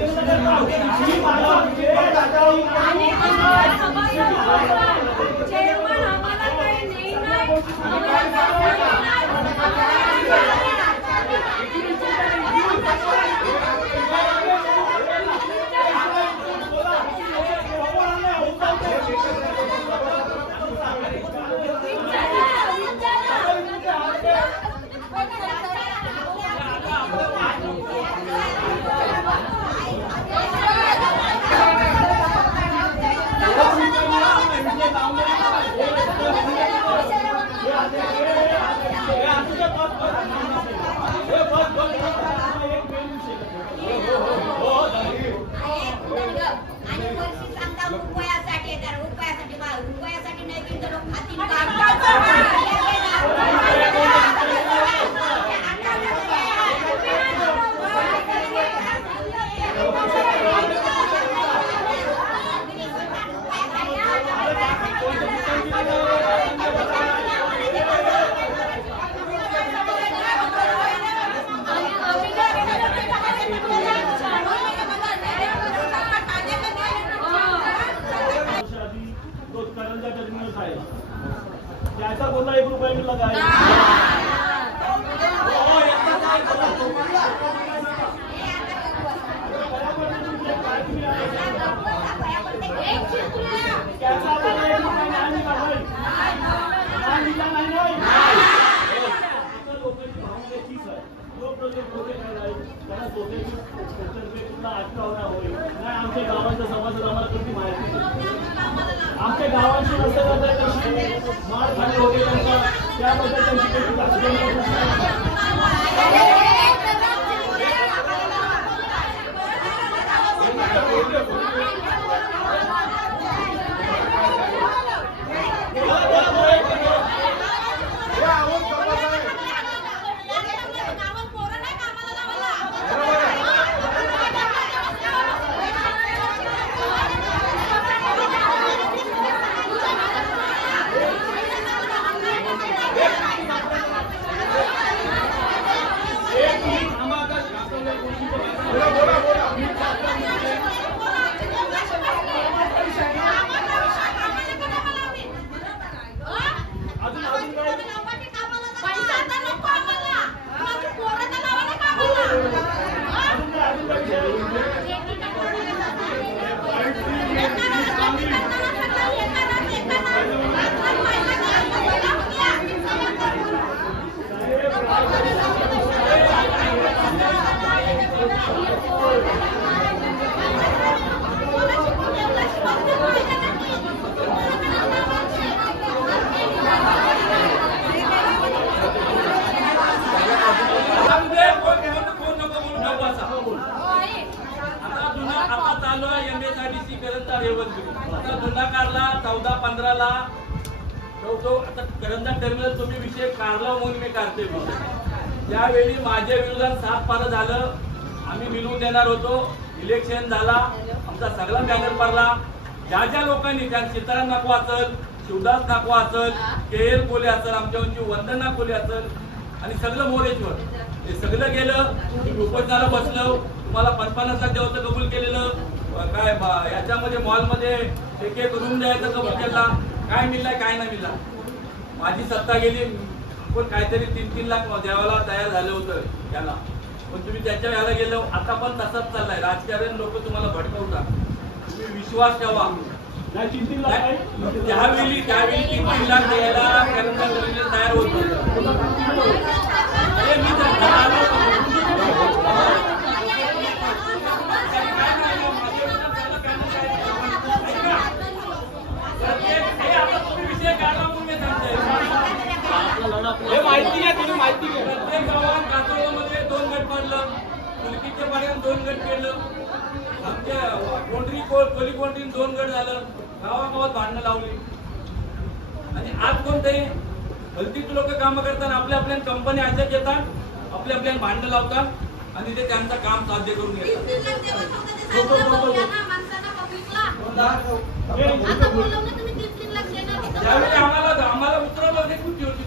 काय? आमच्या गावांचा समाजात आम्हाला कधी माहिती नाही. आमच्या गावांची नसतं कशी मार खाली होते त्याबद्दल त्यांची करंजा टर्मिनल तुम्ही विषय काढला म्हणून मी काढतोय. त्यावेळी माझ्या विरोधात 7 पार झालं. आम्ही मिळवून देणार होतो. इलेक्शन झाला, आमचा सगळा बॅनर पडला. ज्या ज्या लोकांनी त्या सीताराम नाकवा असल, शिवदास नाकवा असल, KL कोले असल, आमच्या वंदना कोले असल आणि सगळं मोरेश्वर हे सगळं गेलं. उपोषणाला बसलो. तुम्हाला 50 लाख द्यायचं कबूल केलेलं. काय याच्यामध्ये मॉलमध्ये एक रूम द्यायचं कबूल केला. काय मिळालं काय नाही मिळालं. माझी सत्ता गेली. पण काहीतरी 3-3 लाख द्यावाला तयार झालं होतं याला. पण तुम्ही त्याच्या याला गेलो. आता पण तसाच चाललाय. राजकारण लोक तुम्हाला भडकवतात. तुम्ही विश्वास ठेवा. त्यावेळी 3 लाख द्यायला करंजा टर्मिनल तयार होत विषय काढला म्हणून मी सांगतोय. माहिती आहे तुम्ही माहिती घ्या. प्रत्येक गावात कासोळमध्ये 2 गट पडलं. मुलकीच्या पाण्यात 2 गट केलं. आमच्या कोली कोंडरी 2 गट झालं. गावागावात भांडणं लावली. आणि आज कोणतरी भलतीच लोक काम करतात. आपल्या कंपनी अशाच येतात. आपल्या भांडणं लावतात आणि ते त्यांचं काम साध्य करून घेतात. त्यावेळी आम्हाला उतरवलं ते कुठे होती.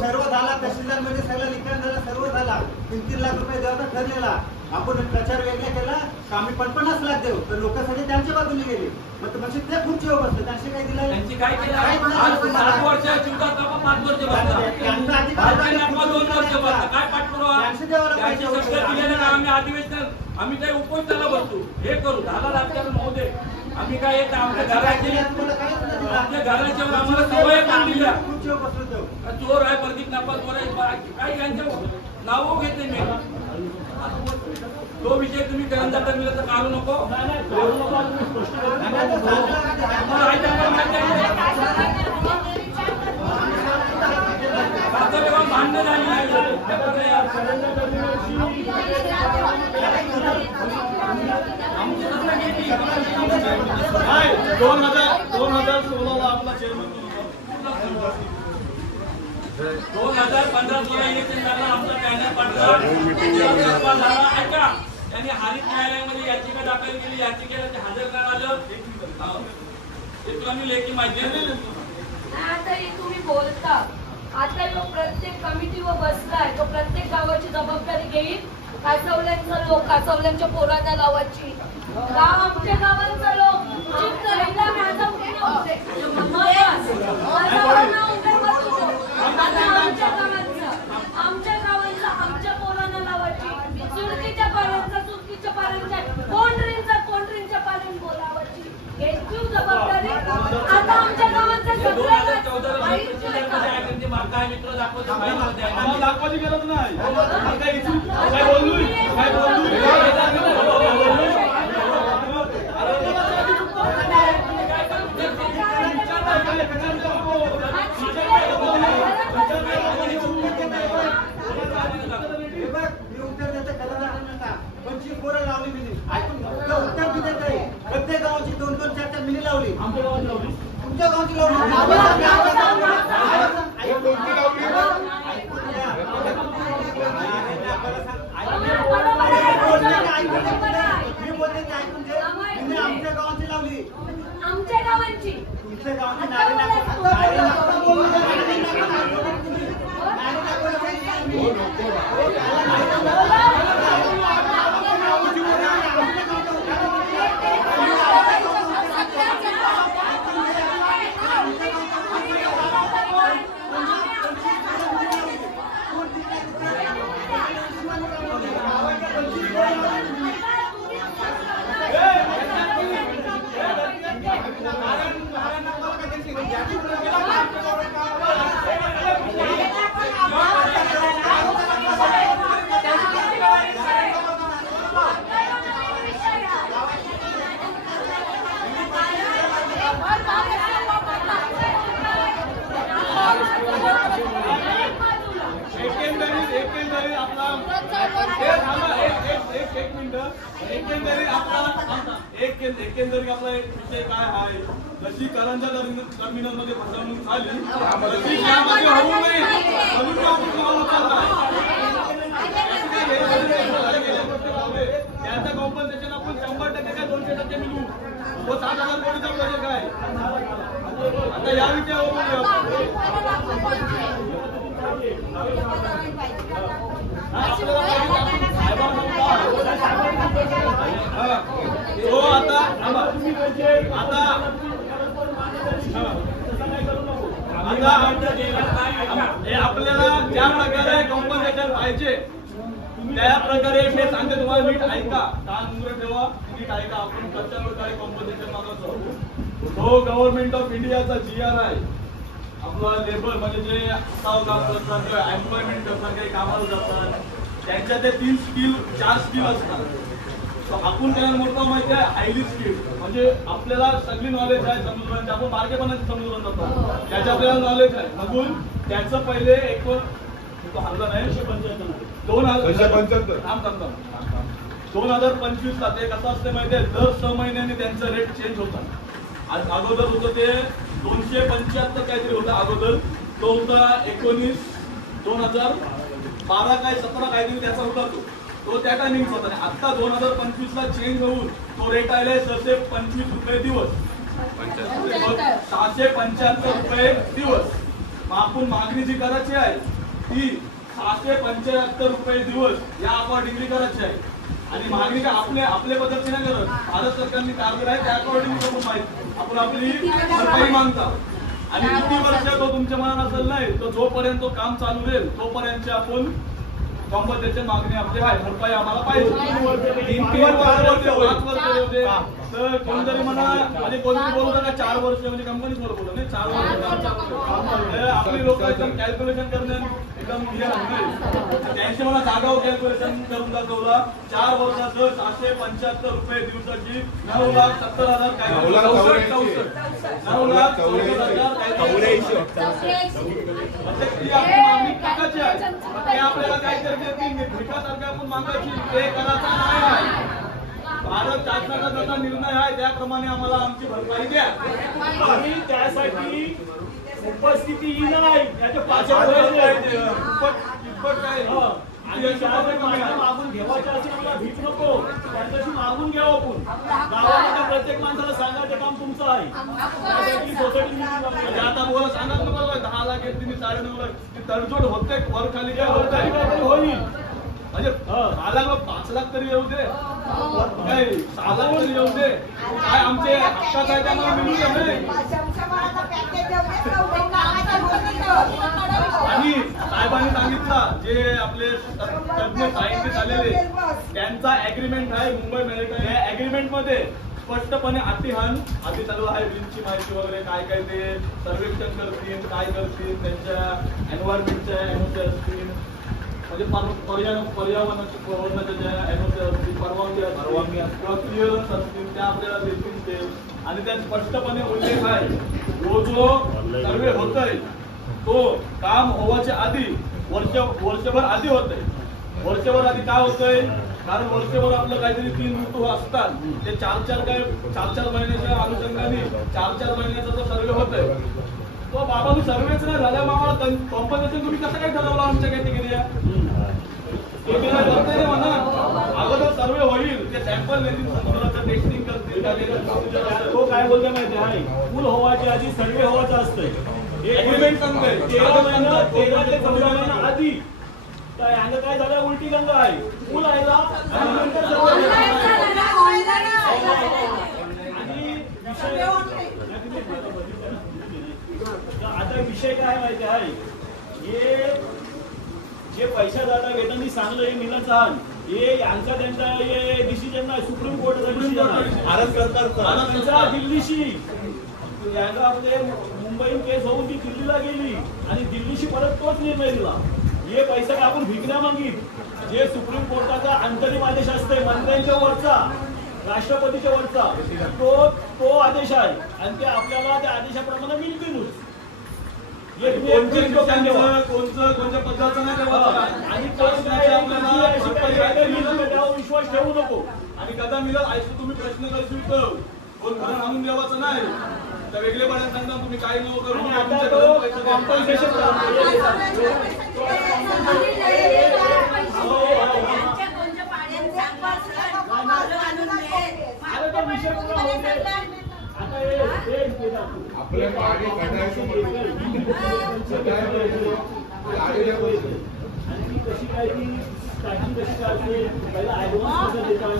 सर्व झाला. तहसीलदार मध्ये सगळं लिखाण झालं. सर्व झाला. 3-3 लाख रुपये द्यायचा ठरलेला. आपण प्रचार वेगळा केला. आम्ही 50 लाख देऊ. तर लोकांसाठी त्यांच्या बाजूने गेले. म्हणजे ते खूप जेव्हा बसले. त्यांचे काय दिलं. त्यांची काय केलं. 5 वर्ष चिवता 5 वर्ष बसला. 2 वर्ष बसला. काय पाठपुरावा. आम्ही अधिवेशन आम्ही काही उपोषणाला बसतो. हे करू. झाला राजकारण महोदय. आम्ही काय येत आमच्या घराच्या आम्हाला सवय दिल्या. चोर आहे प्रदीप नापा चोर आहे. काही यांच्या नाव घेते मी. तो विषय तुम्ही करंजा टर्मिनलचा काढू नको. भांडण झाली. 2016 आपला चेअरमन 2015-16 इलेक्शन झालं. आमचा पॅनल पाठवला. ऐका त्यांनी हरित न्यायालयामध्ये याचिका दाखल केली. याचिकेला ते हजर करण्यात आलं. ते तुला मी लेखी माहिती आहे. आता तुम्ही बोलता. आता जो प्रत्येक कमिटीवर बसलाय तो प्रत्येक गावाची जबाबदारी घेईल. कासवल्यांचा लोक कासवल्यांच्या पोरांना लावायची. गाव आमच्या गावांचा लोक आमच्या गावांचा आमच्या पोरांना लावायची, चुरकीच्या पाण्याचा चुरकीच्या पाण्याच्या कोंडरींच्या पाण्याने बोलावायची, याची जबाबदारी आता आमच्या गावांचा सगळ्यांना दाखवायची गरज नाही. काय बोललोय लावली मिनी ऐकून उत्तर दिले नाही. प्रत्येक गावाची 2-2, 4-4 मिनी लावली. आमच्या गावाची लावली, तुमच्या गावाची लावली. आमच्या गावाची लावली, आमच्या गावांची तुमच्या गावाची एकंदरीत आपला एक विषय काय आहे, जशी करंजा टर्मिनल मध्ये फसवणूक झाली तशी त्यामध्ये होऊ नये म्हणून आपण पाऊल उचलला. त्याचं कॉम्पन्सेशन आपण 100% काय 200% मिळू. तो 7,000 कोटीचा प्रोजेक्ट आहे. आता या विषयावर तो आता आपल्याला ज्या प्रकारे कॉम्पन्सेशन पाहिजे त्या प्रकारे मी सांगते तुम्हाला. नीट ऐका, कान मुंगरं ठेवा, नीट ऐका. आपण कशा प्रकारे कॉम्पन्सेशन मागवतो. तो गव्हर्नमेंट ऑफ इंडियाचा GR आहे. आपला लेबर म्हणजे जे काम करतात किंवा एम्प्लॉयमेंट करतात, काही कामाला जातात, त्यांच्या ते 3 स्किल 4 स्किल असतात. आपण त्यांना मोठं माहिती आहे हायली स्किल, म्हणजे आपल्याला सगळी नॉलेज आहे समुद्रांची. आपण बारकेपणाची समुद्रात जातो, त्याचे आपल्याला नॉलेज आहे. म्हणून त्याचं पहिले एक हल्ला नाही 2025 ला ते कसं असते माहिती आहे, दर 6 महिन्यांनी त्यांचं रेट चेंज होतात. आज अगोदर होतं ते 275 काहीतरी होता अगोदर, तो होता 2012 काय 17 काहीतरी त्याचा होता तो त्या टायमिंगचा होता. आणि आता 2025 ला चेंज होऊन तो रेट आलाय 625 रुपये दिवस, 675 रुपये दिवस. मग आपण मागणी जी करायची आहे ती 675 रुपये दिवस या अकॉर्डिंगली करायची आहे. आणि मागणी का आपल्या पद्धतीने नाही करत, भारत सरकारने काढलेलं आहे त्या अकॉर्डिंगली आपण आपली भरपाई मागता. आणि किती वर्ष तो तुमच्या मनात असेल नाही, तो जोपर्यंत तो काम चालू राहील तोपर्यंत आपण कॉम्पन्सेशन मागणी आपली आहे, भरपाई आम्हाला पाहिजे. 3 वर्ष 5 वर्ष होते तर कोणतरी म्हणा, म्हणजे कोणतरी बोलतो का 4 वर्ष, म्हणजे कंपनीच बोलतो नाही 4 वर्ष. आपली लोक एकदम कॅल्क्युलेशन करण्यात एकदम क्लिअर आहे. त्यांची मला जागावर कॅल्क्युलेशन करून दाखवला. 4 वर्षाचं 675 रुपये दिवसाची 9,70,000 काय 9,84,000 आपल्याला काय करते भिकासारखं आपण मागायची ते करायचं नाही आहे. भारत शासनाचा जसा निर्णय आहे त्याप्रमाणे आम्हाला आमची भरपाई द्या. आम्ही त्यासाठी उपस्थिती नाही याचे मागून घेवायचे असेल मला भीत नको, त्यांच्याशी मागून घ्यावं. आपण गावामध्ये प्रत्येक माणसाला सांगायचं काम तुमचं आहे. सोसायटी आता बोला सांगत नको 10 लाख येत 9.5 लाख तडजोड होते वर खाली काय होत काहीतरी होईल. म्हणजे 6 लाख 5 लाख तरी येऊ दे, नाही 6 लाख तरी येऊ दे, काय आमचे हक्काचं आहे त्यामुळे मिळू दे नाही. आणि साहेबांनी सांगितलं जे आपले तज्ञ सायंटिस्ट आलेले त्यांचा ऍग्रीमेंट आहे मुंबई मॅरिटाईम. या ऍग्रीमेंट मध्ये स्पष्टपणे आधी चालू आहे बिलची माहिती वगैरे काय काय ते सर्वेक्षण करतील, काय करतील, त्यांच्या एन्व्हायरमेंटच्या एनओसी असतील, म्हणजे पर्यावरणाच्या ज्या एनओसी असतील, परवानगी किंवा क्लिअरन्स असतील त्या आपल्याला देतील ते. आणि त्यात स्पष्टपणे उल्लेख आहे जो सर्वे होतोय तो काम होवाच्या आधी वर्षभर आधी होतंय. वर्षभर आधी काय होतंय, कारण वर्षभर आपलं काहीतरी 3 ऋतू असतात, ते 4 महिन्याच्या अनुषंगाने 4 महिन्याचा जो सर्वे होतोय तो बाबा मी सर्वेच नाही झाला मामा कॉम्पन्सेशन तुम्ही कसं काय ठरवलं आमच्या कॅटेगरीया म्हणा. अगोदर सर्वे होईल, ते सॅम्पल देतील, टेस्टिंग करतील. तो काय बोलते माहिती आहे, पूल होवाच्या आधी सर्वे होवाचं असतंय. एग्रीमेंट सांगतोय 13 ते 14 महिना आधी काय अंग काय झालं, उलटी गंगा आहे. पूल आहे ना आणि नंतर आता विषय काय माहिती आहे, हे जे पैसा दादा वेतनी सांगलं हे मिळत आहात हे यांचा त्यांचा हे डिसिजन नाही, सुप्रीम कोर्टाचा डिसिजन आहे. दिल्लीशी यांना आपले मुंबई केस होऊन ती दिल्लीला गेली आणि दिल्लीशी परत तोच निर्णय दिला. हे पैसा काय आपण भिकण्या मागित, जे सुप्रीम कोर्टाचा अंतरिम आदेश असते मंत्र्यांच्या वरचा, राष्ट्रपतीच्या वरचा, तो आदेश आहे आणि ते आपल्याला त्या आदेशाप्रमाणे मिळतीलच. कोणत्या पदाचा नाही आणि त्यावर विश्वास ठेवू नको. आणि कदा मिळत ऐकू तुम्ही प्रश्न करशील तर कोण खरं सांगून द्यावाचं नाही, तर वेगळे पाण्यात सांगता तुम्ही काही नको करू. कॉम्पन्सेशन आपल्या पाणी काढायचं आणि कशी काय ती स्टार्टिंग कशी काय असते, पहिला ऍडव्हान्स कसं देतात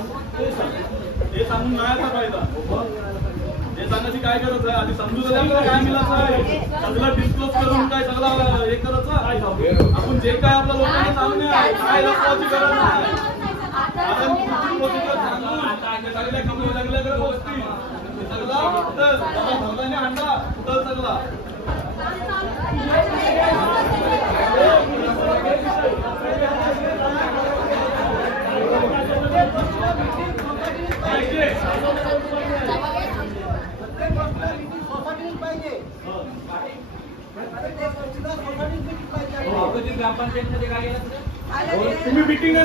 हे सांगून मिळायचा फायदा. हे सांगायची काय गरज आहे, आधी समजून काय मिळायचं आहे, सगळं डिस्क्लोज करून काय सगळं हे करायचं. आपण जे काय आपल्या लोकांना सांगणे काय लपवायची गरज नाही, कारण सगळ्या कंपनी लागल्याकडे पोहोचतील सगळा धरल्याने अंडा उडल सगळा. ग्रामपंचायतमध्ये काय गेलं तुम्ही मिटिंग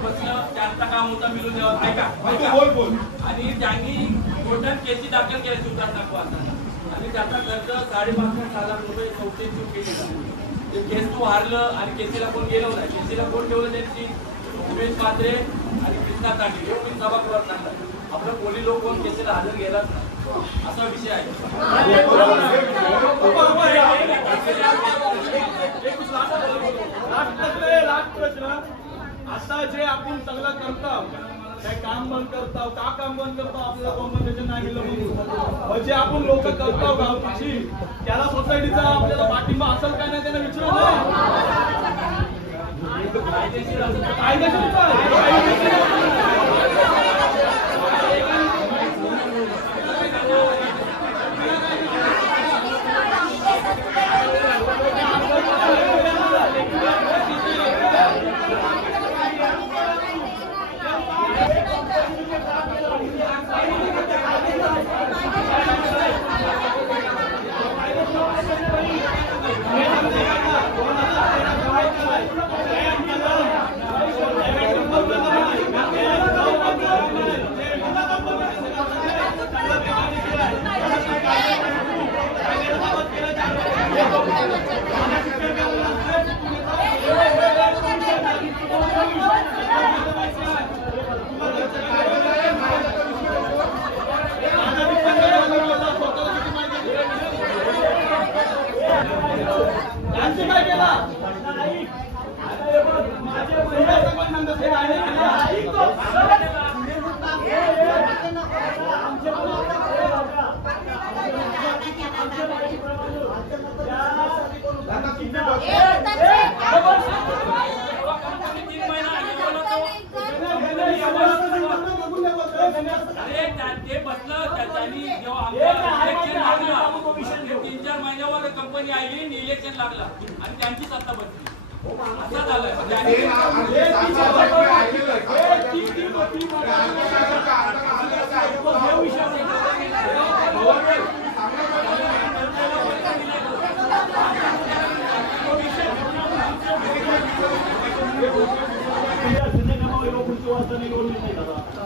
आपण बसलं त्यांचं काम होतं मिळून द्यावं. ऐका बोल. आणि त्यांनी कोर्टात केसी दाखल केली सुतार दाखवा आणि त्याचा खर्च 5,500 रुपये चौकशी केली. ते केस तू हारलं आणि केसीला कोण गेलं नाही. केसीला कोण ठेवलं त्यांची उमेश पात्रे आणि कृष्णा तांडे हे कोणी सभागृहात सांगतात. आपलं पोलीस लोक कोण केसीला हजर गेलाच नाही असा विषय आहे. लास्ट प्रश्न. आता जे आपण सगळं करतो काय काम बंद करतो का काम बंद करतो आपल्याला कॉम्पन्सेशन नाही मिळलं म्हणून म्हणजे आपण लोक करतो गावची त्याला सोसायटीचा आपल्याला पाठिंबा असेल काय नाही त्यांना विचारू कंपनी आली इलेक्शन लागला आणि त्यांची सत्ता बसली असं झालंय.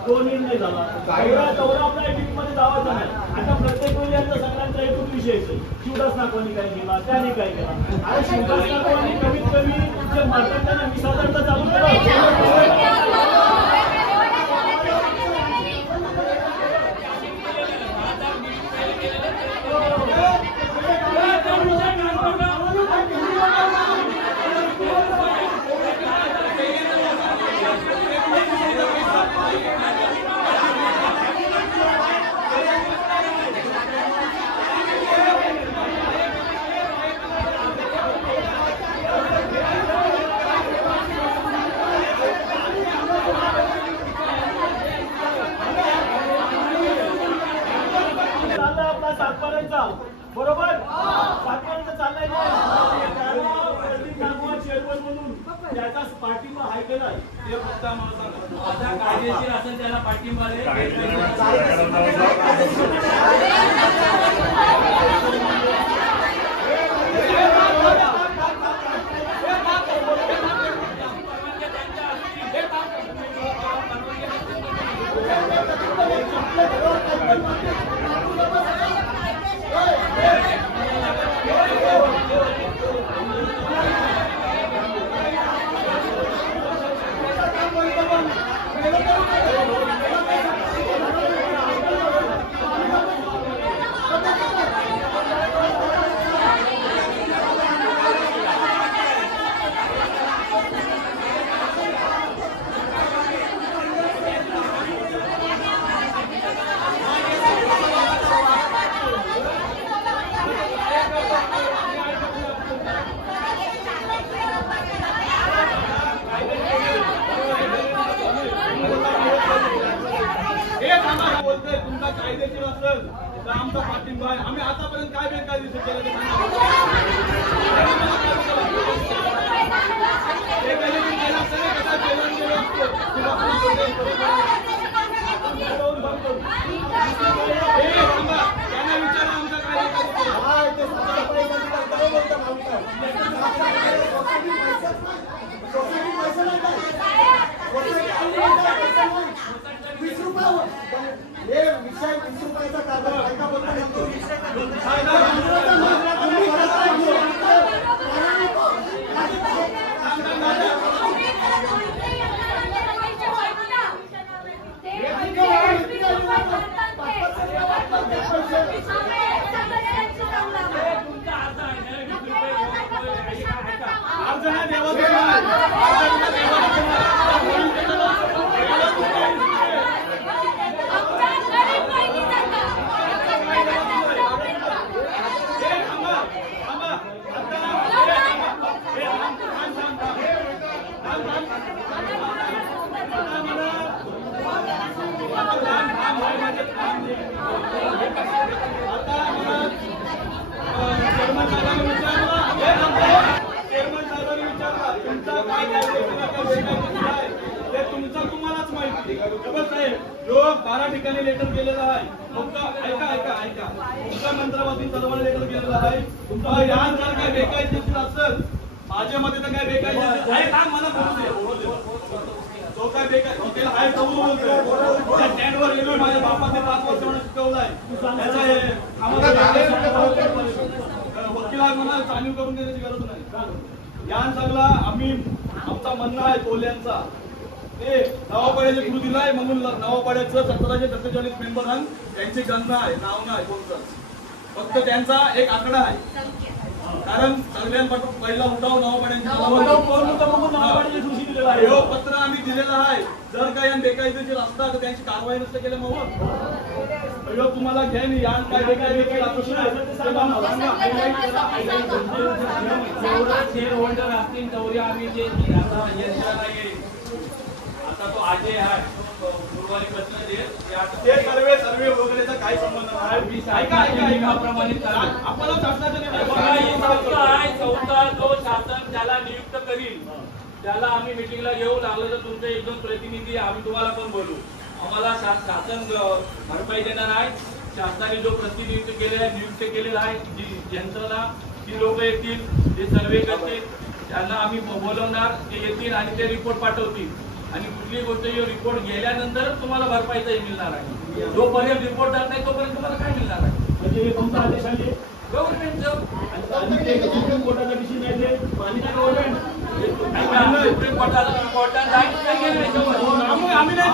तो निर्णय झाला आपल्या टीममध्ये जावायचा नाही. आता प्रत्येक वेळी यांचा सगळ्यांचा एकच विषय आहे शिवदास नागवानी काय केला त्याने काय केला. आणि शिवदास नागवानी कमीत कमी जे मारतात त्यांना 20,000 चालू केला. बरोबर 7पर्यंत चाललाय चेअरमन म्हणून त्याचा पाठिंबा हाय केलाय ते फक्त आम्हाला सांगा. कायदेशीर असेल त्याला पाठिंबा तुमचा कायदेशीर असेल तर आमचा पाठिंबा आहे. आम्ही आतापर्यंत काय बेकायदेशीर केलं त्यांना विचारा आमचा काय 20 रुपये हे विषय 20 रुपयाचा कागद ऐका बोलता तुम्हालाच माहिती साहेब जो 12 ठिकाणी लेटर गेलेला आहे फक्त ऐका मुख्यमंत्र्यावरती सर्व लेटर गेलेला आहे तुमचा यान जर काय बेकायदेशीर असेल माझ्या मते तर काय बेकायदेशीर आहे का मला बोलू दे तो काय बेकायदेशीर आहे तो बोलतोय स्टँडवर गेलो माझ्या बापाने 5 वर्ष म्हणून शिकवलाय त्याचा वकिला मला जाणीव करून देण्याची गरज नाही यान सगळा आम्ही आमचा म्हणणं आहे कोल्यांचा ते नवापाड्याचे कृती दिलाय म्हणून नवापाड्याचं 1743 मेंबर आहेत त्यांची गणना आहे नाव नाही कोणतं फक्त त्यांचा एक आकडा आहे कारण सगळ्यांपासून पहिला उठाव नवापाड्यांचा पत्र आम्ही दिलेलं आहे जर काही बेकायदेशीर असतात तर त्यांची कारवाई नसते केलं मग तुम्हाला घ्या नाही यान काय बेकायदेशीर शेअर होल्डर असतील तेवढे आम्ही जे आता तो अजय आहे गुरुवारी प्रश्न ते सर्वे वगैरेचा काही संबंध नाही आपल्याला संस्था जो शासन ज्याला नियुक्त करील त्याला आम्ही मिटिंगला घेऊ लागलं तर तुमचे 1-2 प्रतिनिधी आम्ही तुम्हाला पण बोलू आम्हाला शासन भरपाई देणार आहे शासनाने जो प्रतिनिधित्व केलेला आहे नियुक्त केलेला आहे जी यंत्रणा ती लोक येतील ते सर्वे करतील त्यांना आम्ही बोलवणार ते येतील आणि ते रिपोर्ट पाठवतील आणि कुठली गोष्ट रिपोर्ट गेल्यानंतरच तुम्हाला भरपाईचाही मिळणार आहे जोपर्यंत रिपोर्ट जात नाही तोपर्यंत तुम्हाला काय मिळणार आहे म्हणजे तुमचा आदेश आहे गव्हर्नमेंटचं सुप्रीम कोर्टाचा डिसिजन आहे ते मान्य गव्हर्नमेंट सुप्रीम कोर्टाचा आम्ही नाही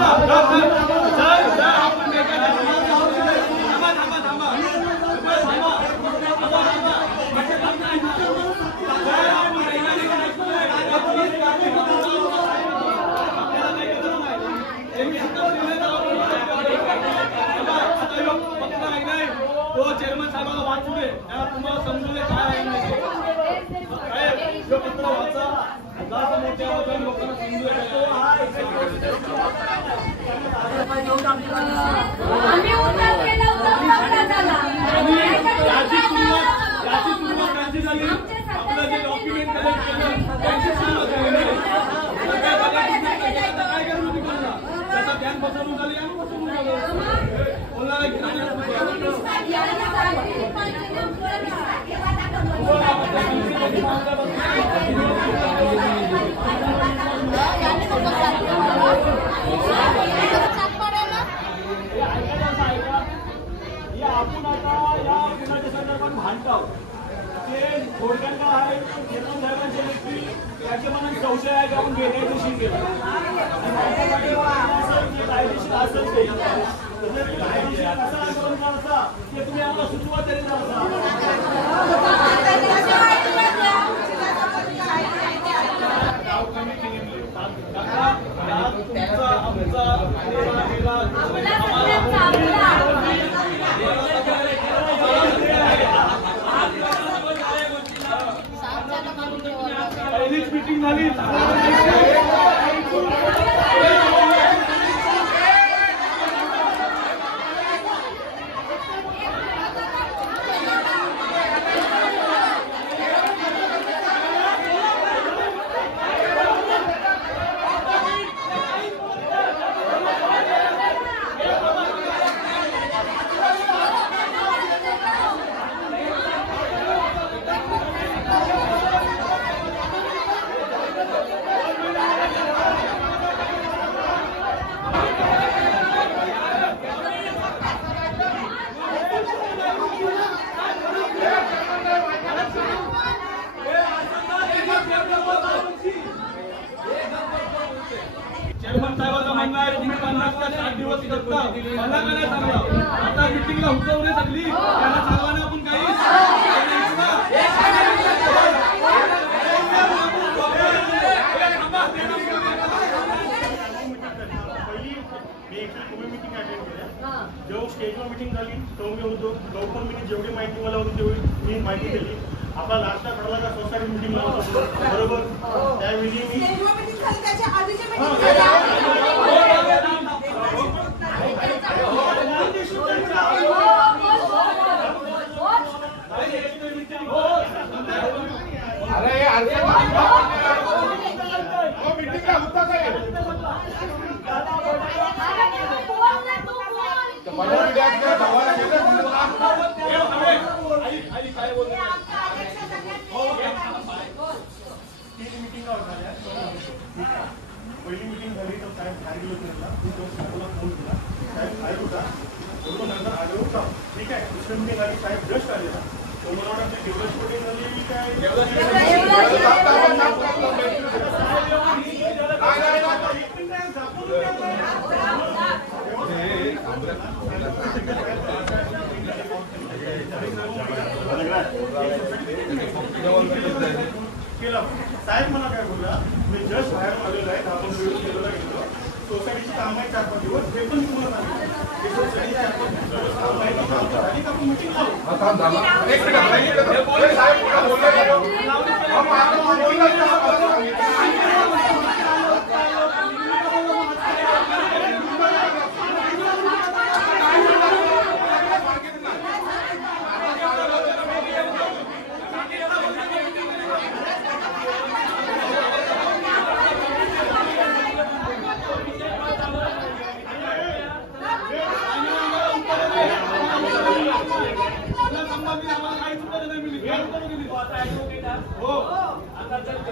तो चेअरमन साहेबांना वाचू दे तुम्हाला समजू दे काय पत्र वाचा मोठ्या लोकांना समजू दे आपलं जे डॉक्युमेंट कलेक्ट केलं त्यांची काय करू तुम्हाला त्याचा ध्यान बसवून झाली आणि बसवून झालं बोलणारा आपण आता या गुन्ह्याच्या संदर्भात भांडतो ते थोडक्यात काय आहे चेतन साहेबांच्या व्यक्ती त्याच्या मनात संशय आहे की आपण बेकायदेशीर केलं कायदेशीर असेल ते कायदेशीर असं आंदोलन करता ते तुम्ही आम्हाला सुचवा तरी पहिलीच मीटिंग झाली चेअरमन साहेबांचं म्हणणं आहे तुम्ही 50 का 60 दिवस करता मला का नाही सांगा आता मिटिंगला हुकवणे सगळी त्याला सांगा ना आपण काही जेव्हा स्टेजवर मिटिंग झाली तेव्हा होतो लवकर मी जेवढी माहिती मला होती तेवढी मी माहिती दिली आपला लास्टला ठरला का सोसायटी मिटिंग लावत होतो बरोबर त्यावेळी मी मिटिंगला होता काय पहिली मिटिंग झाली तर साहेब बाहेर गेलो साहेबाला फोन केला साहेब बाहेर होता बरोबर नंतर आले होता ठीक आहे दुसरी मिटिंग आली साहेब जस्ट आलेला तो मला वाटतं डेव्हलप मिटिंग झाली केला साहेब मला काय बोलला मी जस्ट बाहेर आलेलो आहे आपण गेलेला गेलो सोसायटीची काम आहे 4-5 दिवस हे पण तुम्हाला सांगितलं सोसायटी 4-5 दिवस काम आहे आपण मिटिंग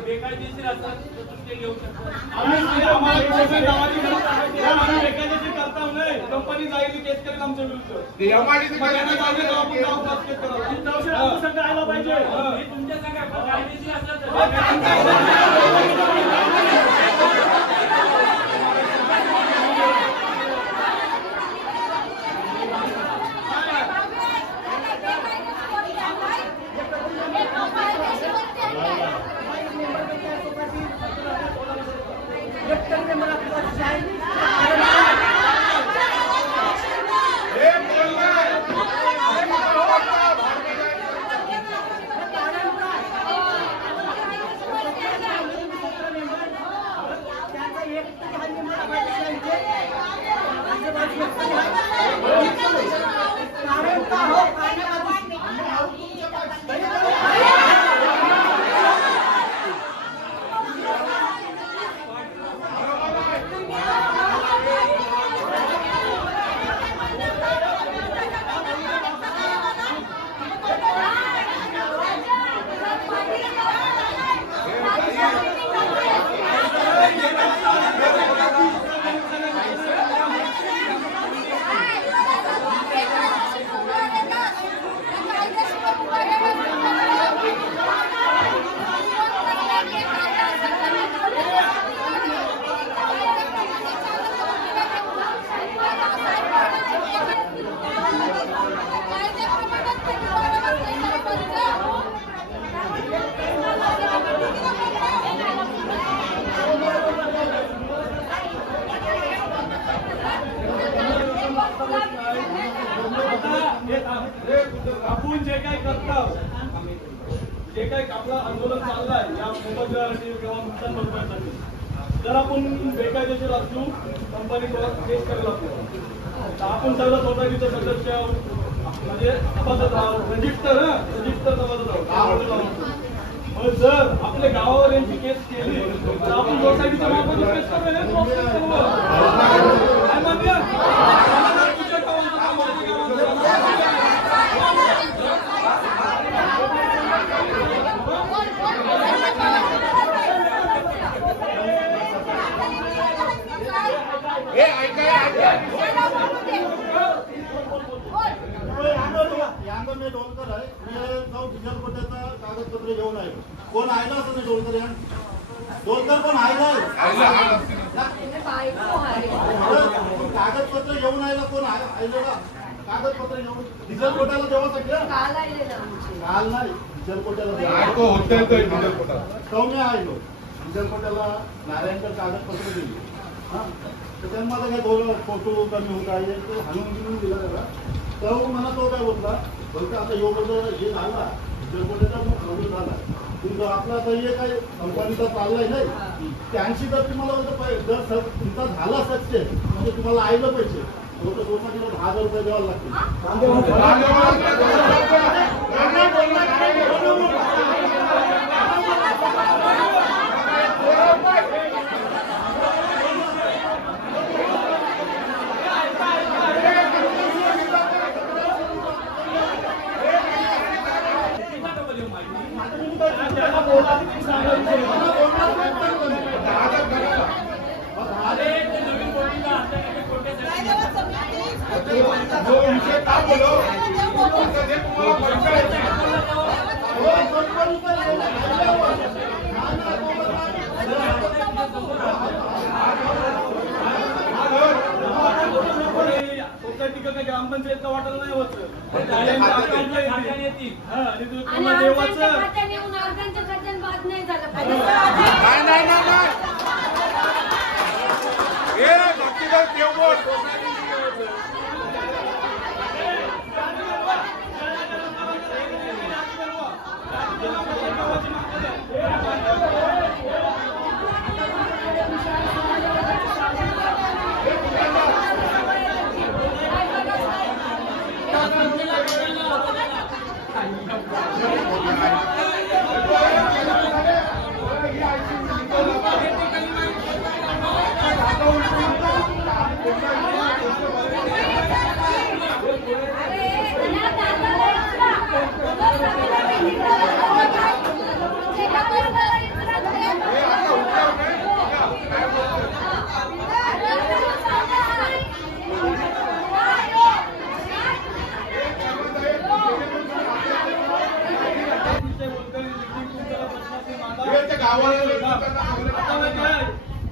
बेकायदेशीर असतात ते घेऊ कंपनी जाईल केस करेल आमच्या विरुद्ध आला पाहिजे तुमच्या सगळ्या कायदेशीर असतात आपण जे काही करतो जे काही आपलं आंदोलन चाललंय या मोबदल्यासाठी किंवा नुकसान भरपाईसाठी जर आपण बेकायदेशीर असू कंपनीसोबत केस करायला लागतो तर आपण सगळं सोसायटीचे सदस्य म्हणजे सभासद आहोत रजिस्टर सभासद आहोत मग जर आपल्या गावावर यांची केस केली तर आपण सोसायटीच्या मार्फत केस मी डोलकर आहे मी जाऊन डिझेल कोट्याचा कागदपत्र घेऊन आहे कोण आहे ना असं डोलकर या डोलकर कोण आहे येऊन आयला कोण आयलं ना कागदपत्र घेऊन डिझेल कोट्याला देवा सगळं काल नाही डिझेल कोट्याला सौम्य आयलो डिझेल कोट्याला नारायणकर कागदपत्र दिली हा तर त्यांना माझा काय बोल फोटो कमी होता हाणून घेऊन दिला त्याला तर मला तो काय बोलला बोलतो आता योग हे झाला डिझेल कोट्याचा मग झाला तुमचा आपला तर हे काय कंपनीचा चाललाय नाही त्यांची जर तुम्हाला जर तुमचा झाला सक्सेस म्हणजे तुम्हाला आयलं पाहिजे सुरुवातीला 10,000 रुपये द्यावं लागतील ग्रामपंचायतचा वाटायला नाही होत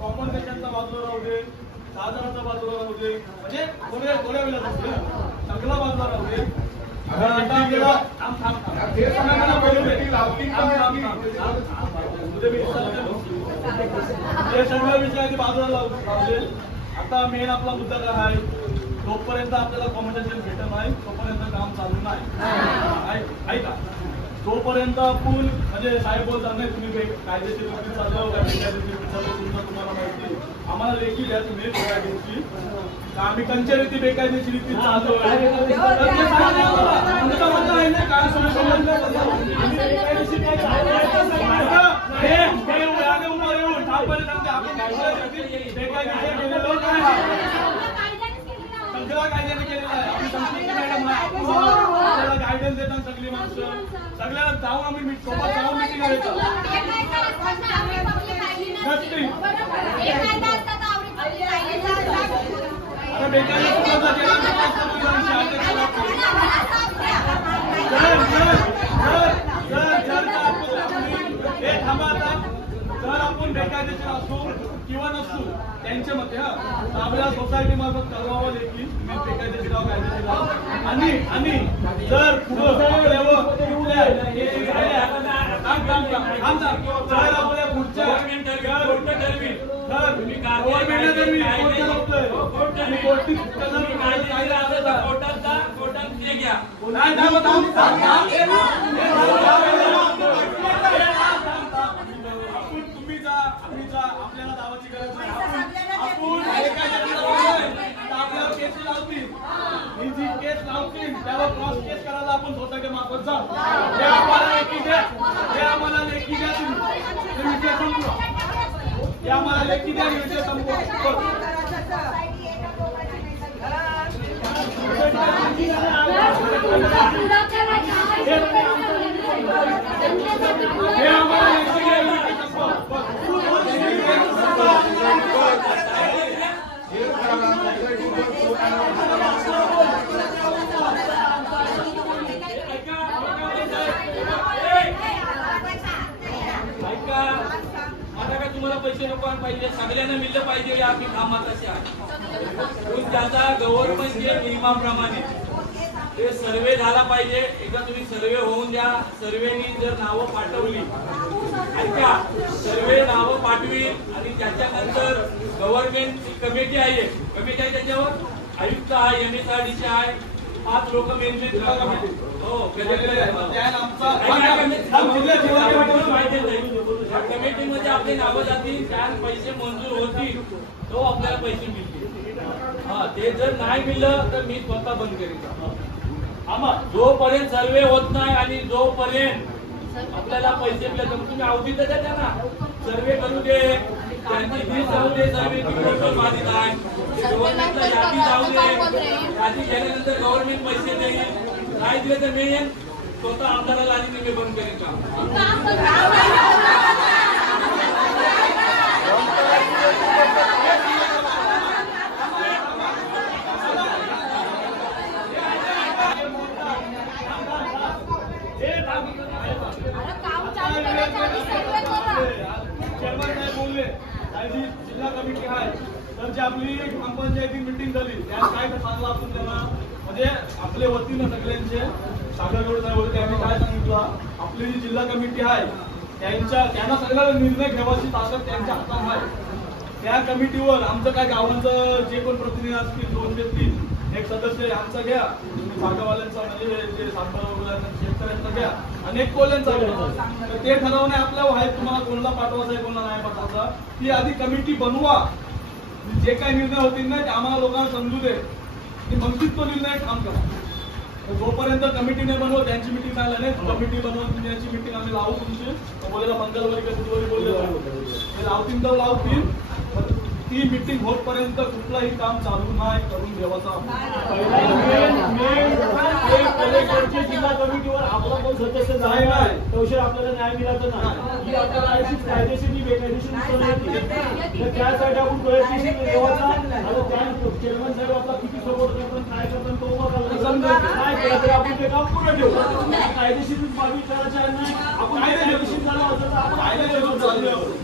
कॉम्पन्सेशनचा बाजूला राहू दे 6,000चा बाजूला राहू दे म्हणजे थोड्या वेळात असते चांगला बाजूला राहू दे सगळ्या विषयाची बाजूला राहू दे आता मेन आपला मुद्दा काय आहे जोपर्यंत आपल्याला कॉम्पन्सेशन भेटत नाही तोपर्यंत काम चालू नाही ऐका जोपर्यंत आपण म्हणजे साहेब बोलतात नाही तुम्ही कायदेशीर वकील चालव का बेकायदेशीर तुमचं तुम्हाला माहिती आम्हाला लेखी द्या तुम्ही बेकायदेशीर का आम्ही कंचरीती बेकायदेशीर रीती चालतो सगळा कायद्याने केलेला आहे आम्ही गायडन्स देतात सगळी माणसं सगळ्याला जाऊन आम्ही सोबत जाऊन मिटिंग घेतो जर आपण बेकायदेशीर असू किंवा नसू त्यांच्या मते आपल्या सोसायटी मार्फत कळवावं देखील तुम्ही बेकायदेशीर राहा कायदेशीर राहा आणि जर पुढं आपल्यावर जर आपल्या पुढच्या आपल्याला दावाची गरज नाही आपल्यावर केस लावतील ही जी केस लावतील त्यावर क्रॉस केस करायला आपण सोसायटी मार्फत जाऊ हे आम्हाला लेखी द्या विषय संपला हे आम्हाला लेखी द्या विषय संपला तुम्हाला पैसे नको पाहिजे, सगळ्यांना मिळलं पाहिजे या आम्ही कामात आहे. त्याचा गव्हर्नमेंटच्या नियमाप्रमाणे ते सर्वे झाला पाहिजे. एकदा तुम्ही सर्वे होऊन द्या. सर्वेनी जर नावं पाठवली, ऐका, सर्वे नावं पाठवी आणि त्याच्यानंतर गव्हर्नमेंटची कमिटी आहे, कमिटी आहे त्याच्यावर आयुक्त आहे, MSRDC आहे, 5 लोक मेनमेन हो कमिटीमध्ये आपले नावं जातील, त्या पैसे मंजूर होतील, तो आपल्याला पैसे मिळतील. हा, ते जर नाही मिळलं तर मी स्वतः बंद करीन. जोपर्यंत सर्वे होत नाही आणि जोपर्यंत आपल्याला पैसे मिळत, तुम्ही अवधी तर द्या ना, सर्वे करू दे, त्यांची फीस जाऊ दे, सर्वे बाधित आहे, गव्हर्नमेंटला यादी जाऊ दे, यादी गेल्यानंतर गव्हर्नमेंट पैसे देईल, नाही दिले तर मी स्वतः आमदाराला आणि मी बंद करेन काम. जिल्हा कमिटी आहे तर जी आपली ग्रामपंचायती मिटिंग झाली त्यात काय सांगलं आपण त्यांना, म्हणजे आपल्या वतीनं सगळ्यांचे सागरगड साहेब होते, त्यांनी काय सांगितलं, आपली जी जिल्हा कमिटी आहे त्यांना सगळ्यांना निर्णय घेण्याची ताकद त्यांच्या हातात आहे. त्या कमिटीवर आमचं काय गावांचं जे कोण प्रतिनिधी असतील 2 ते 3 एक सदस्य आमचा घ्या, तुम्ही जागावाल्यांचा म्हणजे जे सातबारा वगैरे शेतकऱ्यांचा घ्या आणि एक कोल्यांचा घ्या, तर ते ठरवणे आपल्यावर आहे. तुम्हाला कोणाला पाठवायचं आहे कोणाला नाही पाठवायचा, ती आधी कमिटी बनवा. जे काही निर्णय होतील ना ते आम्हाला लोकांना समजू दे, मग तो निर्णय ठाम करा. जोपर्यंत कमिटी नाही बनवत, त्यांची मिटिंग झाली नाही, कमिटी बनवून त्यांची मिटिंग आम्ही लावू. तुमची बोलायला मंगळवारी का बुधवारी बोलले लावतील तर लावतील, ती मिटिंग होतपर्यंत कुठलाही काम चालू नाही करून देवाचा. जिल्हा कमिटीवर आपला पण सदस्य नाही, तवशीर आपल्याला न्याय मिळाला नाही, ही आपल्याला कायदेशीर होती, त्यासाठी आपण प्रयत्नशील देवाचा. चेअरमन साहेब आपला किती सपोर्ट करतात, काय करतात तो समजा काय केलं तरी आपण ते काम पूर्ण ठेवू. कायदेशीर बाबी करायच्या नाही, आपण कायदेशीर झाला असेल तर आपण कायदेशीर चालू.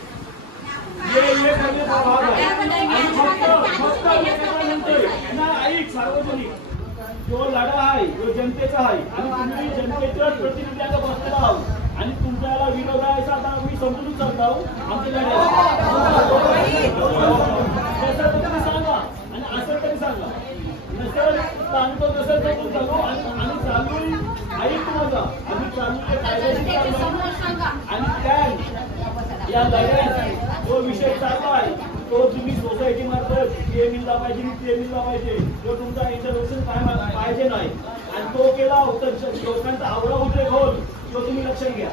सार्वजनिक जो लढा आहे तो जनतेचा आहे आणि तुम्ही जनतेच्याच प्रतिनिधीला बसलेला आहोत आणि तुमच्याला विरोध आहे असं आता मी समजून चालतो आमच्या तुम्ही सांगा आणि असं तरी सांगा, नसेल सांगतो तसं करून चालू आणि चालू ऐक माझा आम्ही चालू आणि त्या या लढ्यात जो विषय चालू आहे तो तुम्ही सोसायटी मार्फत हे मिळला पाहिजे ते मिळला पाहिजे, जो तुमचा इंटरव्हेन्शन पाहिजे नाही आणि तो केला तर लोकांचा आवडा उद्रेक होईल, तो तुम्ही लक्षात घ्या.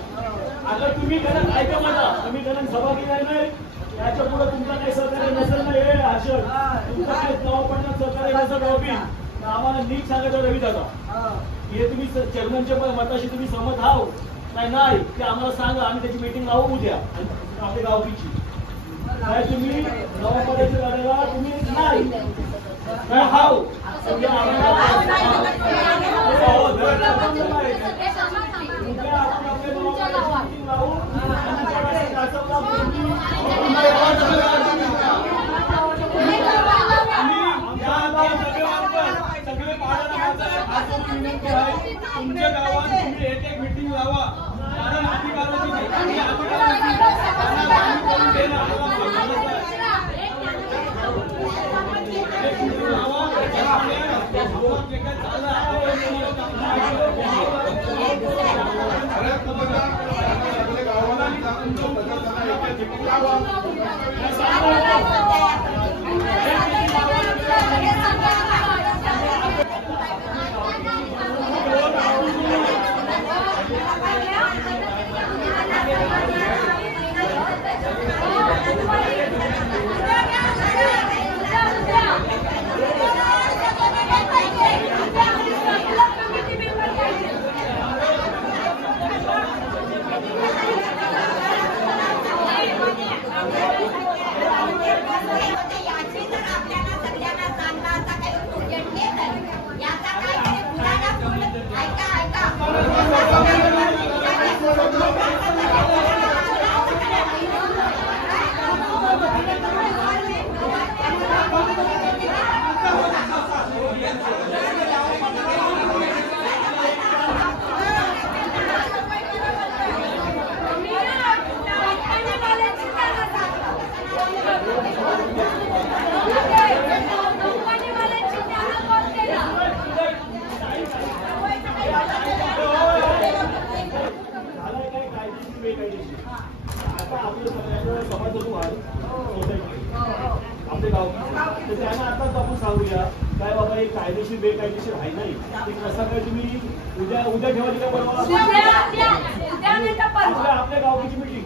आता तुम्ही घरात ऐका माझा, तुम्ही घरात सभा केला नाही, त्याच्या पुढे तुमचा काही सहकार्य नसेल ना, हे हर्षद तुमचा काही जबाबदार सहकार्य नसेल रवी, आम्हाला नीट सांगायचं रवी दादा, हे तुम्ही चेअरमनच्या मताशी तुम्ही सहमत आहात नाही ते आम्हाला सांगा, आम्ही त्याची मीटिंग लावू उद्या आपल्या गावकीची. काय तुम्ही नवापर्यंत लढायला तुम्ही नाही हाव सगळे तुमच्या गावात तुम्ही एक मीटिंग लावा, कारण अधिकाराची आताच आपण सांगूया काय बाबा हे कायदेशीर बेकायदेशीर आहे नाही ते कसं काय तुम्ही उद्या ठेवायची काय बनवा आपल्या गावकीची मिटिंग